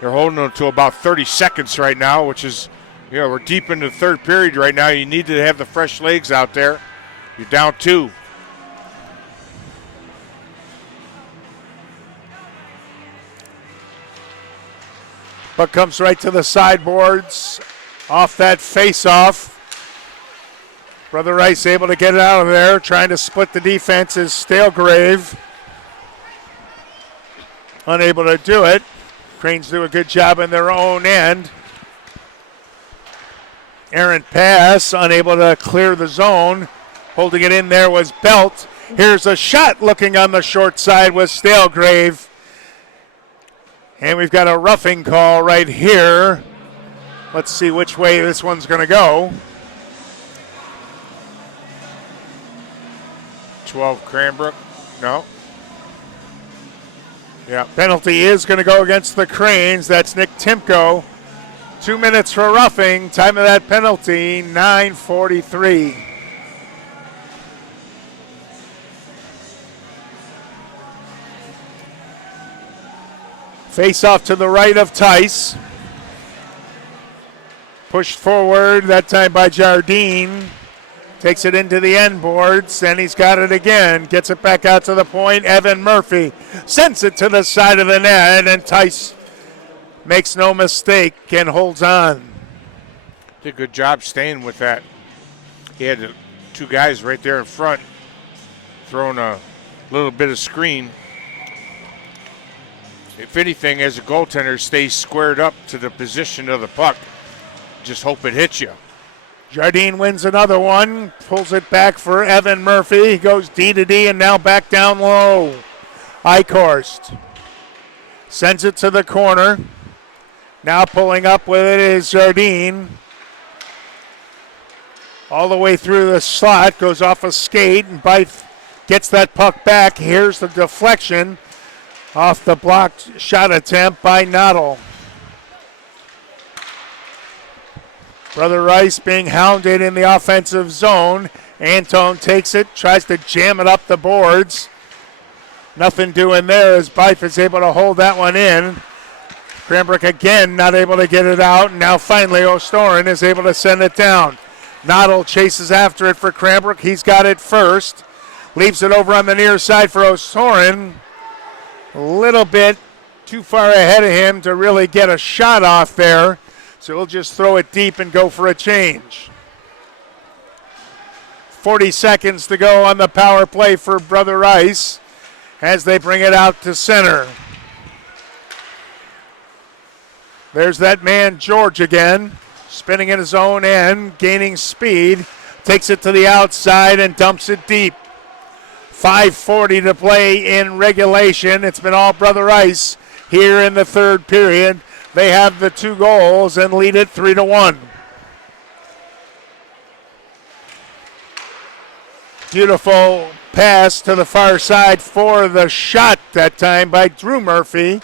holding them to about 30 seconds right now, which is, we're deep into the third period right now. You need to have the fresh legs out there. You're down 2. Puck comes right to the sideboards off that face-off. Brother Rice able to get it out of there. Trying to split the defense is Stalegrave. Unable to do it. Cranes do a good job in their own end. Errant pass, unable to clear the zone. Holding it in there was Belt. Here's a shot looking on the short side with Stalegrave. And we've got a roughing call right here. Let's see which way this one's going to go. 12 Cranbrook. No. Yeah, penalty is going to go against the Cranes. That's Nick Timko. 2 minutes for roughing. Time of that penalty, 9:43. Face off to the right of Tice. Pushed forward, that time by Jardine. Takes it into the end boards, and he's got it again. Gets it back out to the point. Evan Murphy sends it to the side of the net, and Tice makes no mistake and holds on. Did a good job staying with that. He had the 2 guys right there in front throwing a little bit of screen. if anything, as a goaltender, stay squared up to the position of the puck. Just hope it hits you. Jardine wins another one, pulls it back for Evan Murphy. He goes D to D and now back down low. Eichhorst sends it to the corner. Now pulling up with it is Jardine. All the way through the slot, goes off a skate, and Byth gets that puck back. Here's the deflection off the blocked shot attempt by Noddle. Brother Rice being hounded in the offensive zone. Antone takes it, tries to jam it up the boards. Nothing doing there as Byth is able to hold that one in. Cranbrook again not able to get it out, and now finally O'Storin is able to send it down. Noddle chases after it for Cranbrook. He's got it first. Leaves it over on the near side for O'Storin. A little bit too far ahead of him to really get a shot off there. So he'll just throw it deep and go for a change. 40 seconds to go on the power play for Brother Rice as they bring it out to center. There's that man, George, again, spinning in his own end, gaining speed, takes it to the outside and dumps it deep. 5:40 to play in regulation. It's been all Brother Rice here in the third period. They have the 2 goals and lead it 3-1. Beautiful pass to the far side for the shot that time by Drew Murphy.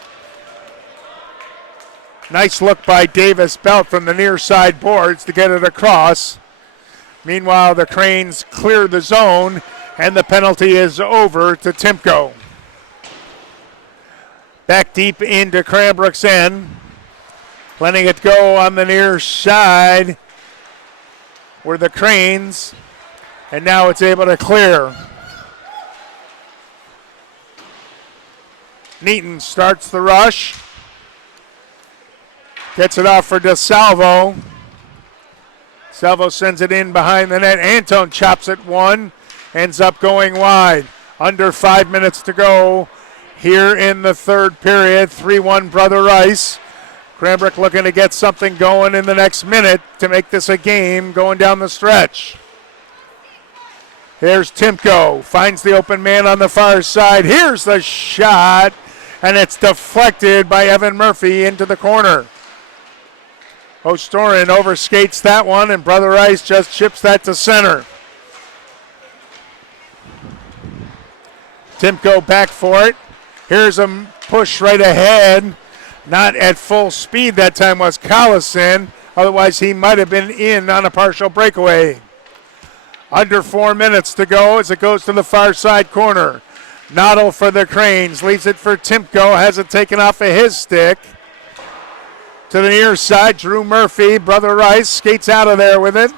Nice look by Davis Belt from the near side boards to get it across. Meanwhile, the Cranes clear the zone, and the penalty is over to Timko. Back deep into Cranbrook's end. Letting it go on the near side were the Cranes, and now it's able to clear. Neaton starts the rush. Gets it off for DeSalvo. Salvo sends it in behind the net. Antone chops it one. Ends up going wide. Under 5 minutes to go here in the third period. 3-1 Brother Rice. Cranbrook looking to get something going in the next minute to make this a game going down the stretch. Here's Timko. Finds the open man on the far side. Here's the shot. And it's deflected by Evan Murphy into the corner. O'Storin overskates that one, and Brother Rice just chips that to center. Timko back for it. Here's a push right ahead. Not at full speed that time was Collison. Otherwise, he might have been in on a partial breakaway. Under 4 minutes to go as it goes to the far side corner. Noddle for the Cranes. Leaves it for Timko. Has it taken off of his stick. To the near side, Drew Murphy. Brother Rice skates out of there with it.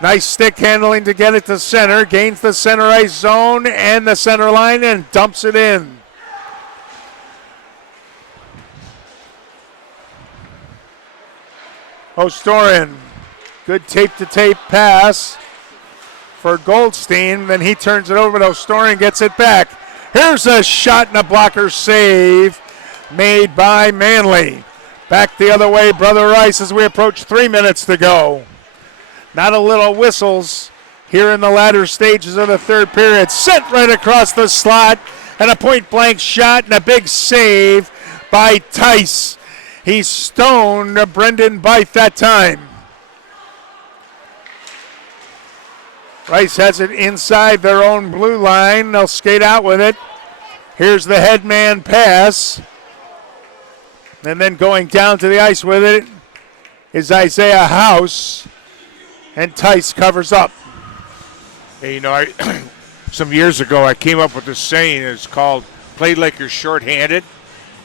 Nice stick handling to get it to center. Gains the center ice zone and the center line and dumps it in. O'Storin. Good tape-to-tape pass for Goldstein. Then he turns it over to O'Storin, gets it back. Here's a shot and a blocker save made by Manley. Back the other way, Brother Rice, as we approach 3 minutes to go. Not a little whistles here in the latter stages of the third period. Sent right across the slot, and a point-blank shot and a big save by Tice. He stoned Brendan Byth that time. Rice has it inside their own blue line. They'll skate out with it. Here's the headman pass. And then going down to the ice with it is Isaiah House. And Tice covers up. Hey, you know, some years ago I came up with this saying. It's called "play like you're shorthanded."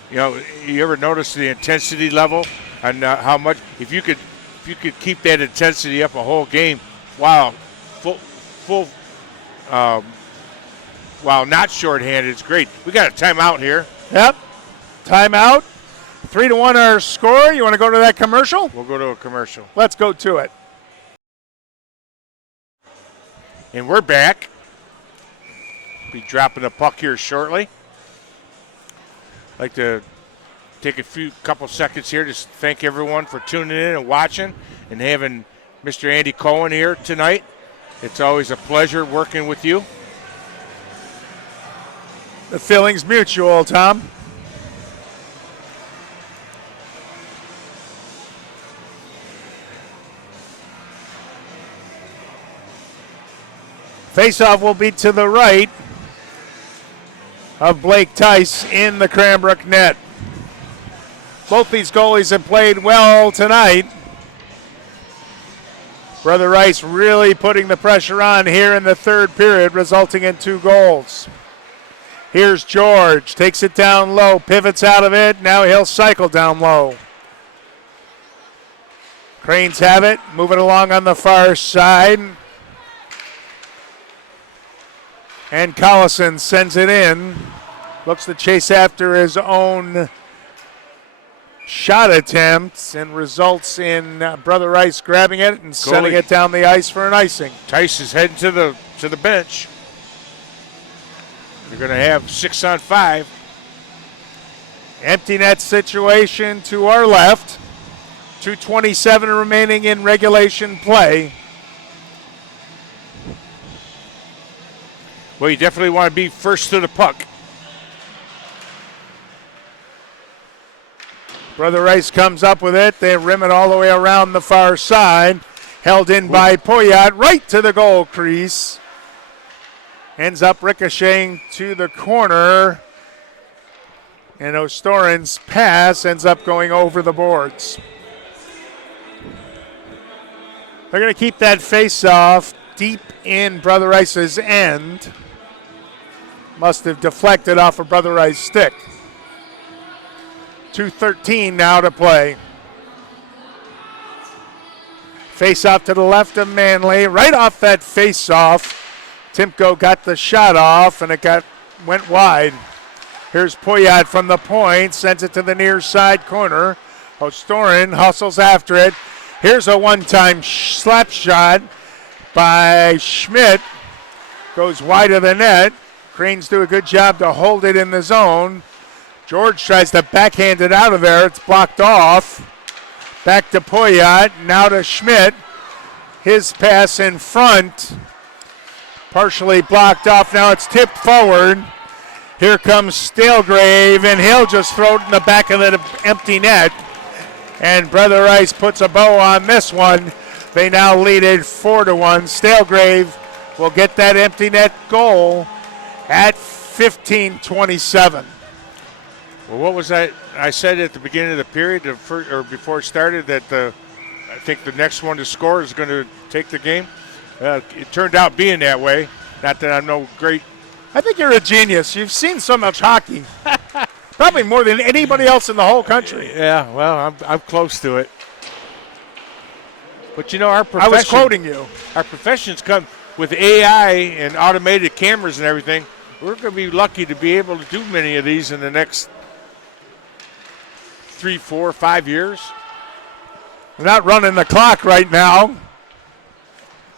You know, you ever notice the intensity level and how much? If you could keep that intensity up a whole game, wow, while not shorthanded, it's great. We got a timeout here. Yep, timeout. 3-1 our score. You want to go to that commercial? We'll go to a commercial. Let's go to it. And we're back. Be dropping the puck here shortly. like to take a couple seconds here to thank everyone for tuning in and watching and having Mr. Andy Cohen here tonight. It's always a pleasure working with you. The feeling's mutual, Tom. Faceoff will be to the right of Blake Tice in the Cranbrook net. Both these goalies have played well tonight. Brother Rice really putting the pressure on here in the third period, resulting in 2 goals. Here's George, takes it down low, pivots out of it. Now he'll cycle down low. Cranes have it, moving along on the far side. And Collison sends it in. Looks to chase after his own shot attempts and results in Brother Rice grabbing it and sending it down the ice for an icing. Tice is heading to the bench. You're going to have 6-on-5. Empty net situation to our left. 2:27 remaining in regulation play. Well, you definitely want to be first to the puck. Brother Rice comes up with it. They rim it all the way around the far side. Held in by Poyat right to the goal crease. Ends up ricocheting to the corner. And O'Storin's pass ends up going over the boards. They're going to keep that face-off deep in Brother Rice's end. Must have deflected off of Brother Rice's stick. 2:13 now to play. Face-off to the left of Manley. Right off that face-off, Timko got the shot off, and it went wide. Here's Poyat from the point, sends it to the near side corner. O'Storin hustles after it. Here's a one-time slap shot by Schmidt. Goes wide of the net. Cranes do a good job to hold it in the zone. George tries to backhand it out of there. It's blocked off. Back to Poyat. Now to Schmidt. His pass in front. Partially blocked off. Now it's tipped forward. Here comes Stalegrave, and he'll just throw it in the back of the empty net. And Brother Rice puts a bow on this one. They now lead it 4-1. Stalegrave will get that empty net goal at 15:27. Well, what was that? I said at the beginning of the period, or before it started, that I think the next one to score is going to take the game. It turned out being that way. Not that I'm no great. I think you're a genius. You've seen so much hockey. Probably more than anybody else in the whole country. Yeah, well, I'm close to it. But, you know, our profession. I was quoting you. Our professions come with AI and automated cameras and everything. We're going to be lucky to be able to do many of these in the next 3, 4, 5 years. They're not running the clock right now.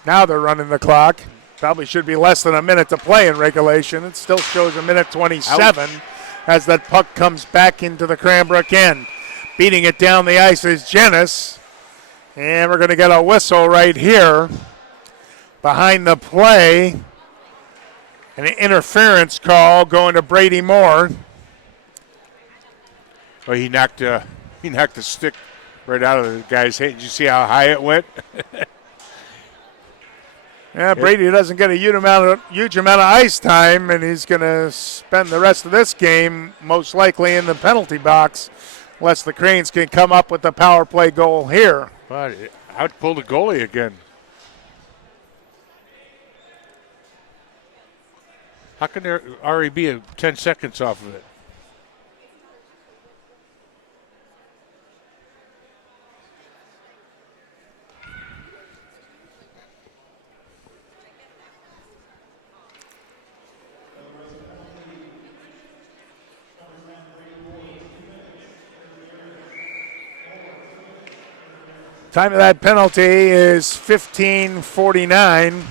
Now they're running the clock. Probably should be less than a minute to play in regulation. It still shows a minute 27 as that puck comes back into the Cranbrook end. Beating it down the ice is Jenis. And we're going to get a whistle right here. Behind the play, an interference call going to Brady Moore. Well, he knocked the stick right out of the guy's hand. Did you see how high it went? Yeah, Brady doesn't get a huge amount of ice time, and he's going to spend the rest of this game most likely in the penalty box unless the Cranes can come up with the power play goal here. But I would pull the goalie again. How can there already be 10 seconds off of it? Time of that penalty is 15:49.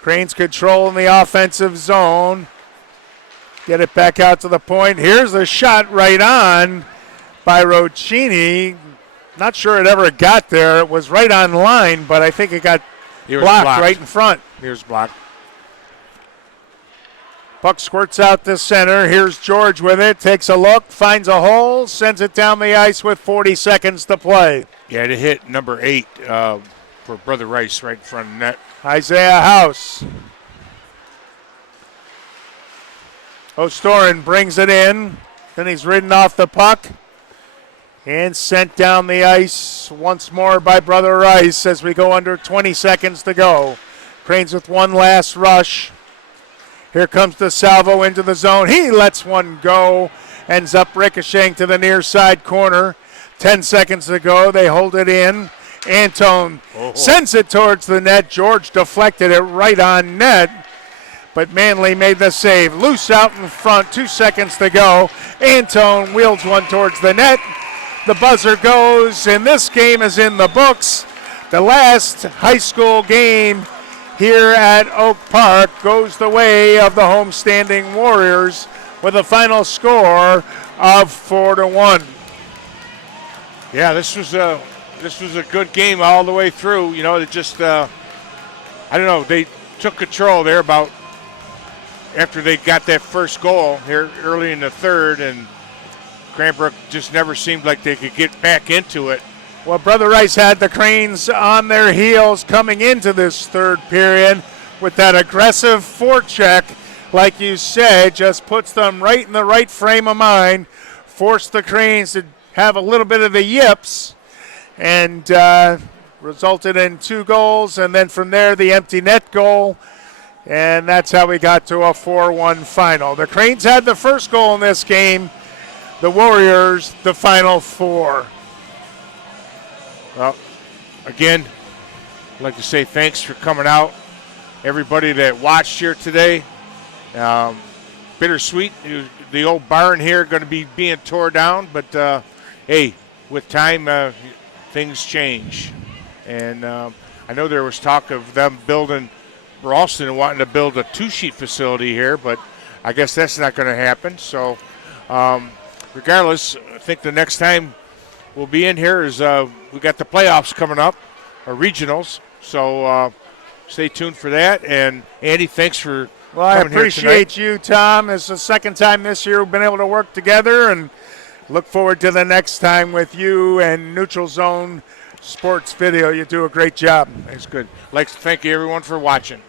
Cranes control in the offensive zone. Get it back out to the point. Here's a shot right on by Roccini. Not sure it ever got there. It was right on line, but I think it got blocked right in front. Here's blocked. Puck squirts out the center. Here's George with it. Takes a look, finds a hole, sends it down the ice with 40 seconds to play. Yeah, to hit number 8 for Brother Rice right in front of the net. Isaiah House. O'Storin brings it in. Then he's ridden off the puck and sent down the ice once more by Brother Rice as we go under 20 seconds to go. Cranes with one last rush. Here comes the salvo into the zone. He lets one go. Ends up ricocheting to the near side corner. 10 seconds to go. They hold it in. Antone sends it towards the net. George deflected it right on net. But Manley made the save. Loose out in front. 2 seconds to go. Antone wheels one towards the net. The buzzer goes, and this game is in the books. The last high school game here at Oak Park goes the way of the homestanding Warriors with a final score of 4-1. Yeah, this was a good game all the way through. You know, it just I don't know, they took control there about after they got that first goal here early in the third, and Cranbrook just never seemed like they could get back into it. Well, Brother Rice had the Cranes on their heels coming into this third period with that aggressive forecheck, like you said, just puts them right in the right frame of mind, forced the Cranes to have a little bit of the yips, and resulted in 2 goals, and then from there the empty net goal, and that's how we got to a 4-1 final. The Cranes had the first goal in this game, the Warriors the final 4. Well, again, I'd like to say thanks for coming out. Everybody that watched here today. Bittersweet. The old barn here going to be being tore down, but hey, with time, things change. And I know there was talk of them building Ralston and wanting to build a 2-sheet facility here, but I guess that's not going to happen. So regardless, I think the next time we'll be in here is we got the playoffs coming up, or regionals. So stay tuned for that. And Andy, thanks for Well, I coming here appreciate tonight. you, Tom. It's the second time this year we've been able to work together, and look forward to the next time with you and Neutral Zone Sports Video. You do a great job. That's good. I'd like to thank you everyone for watching.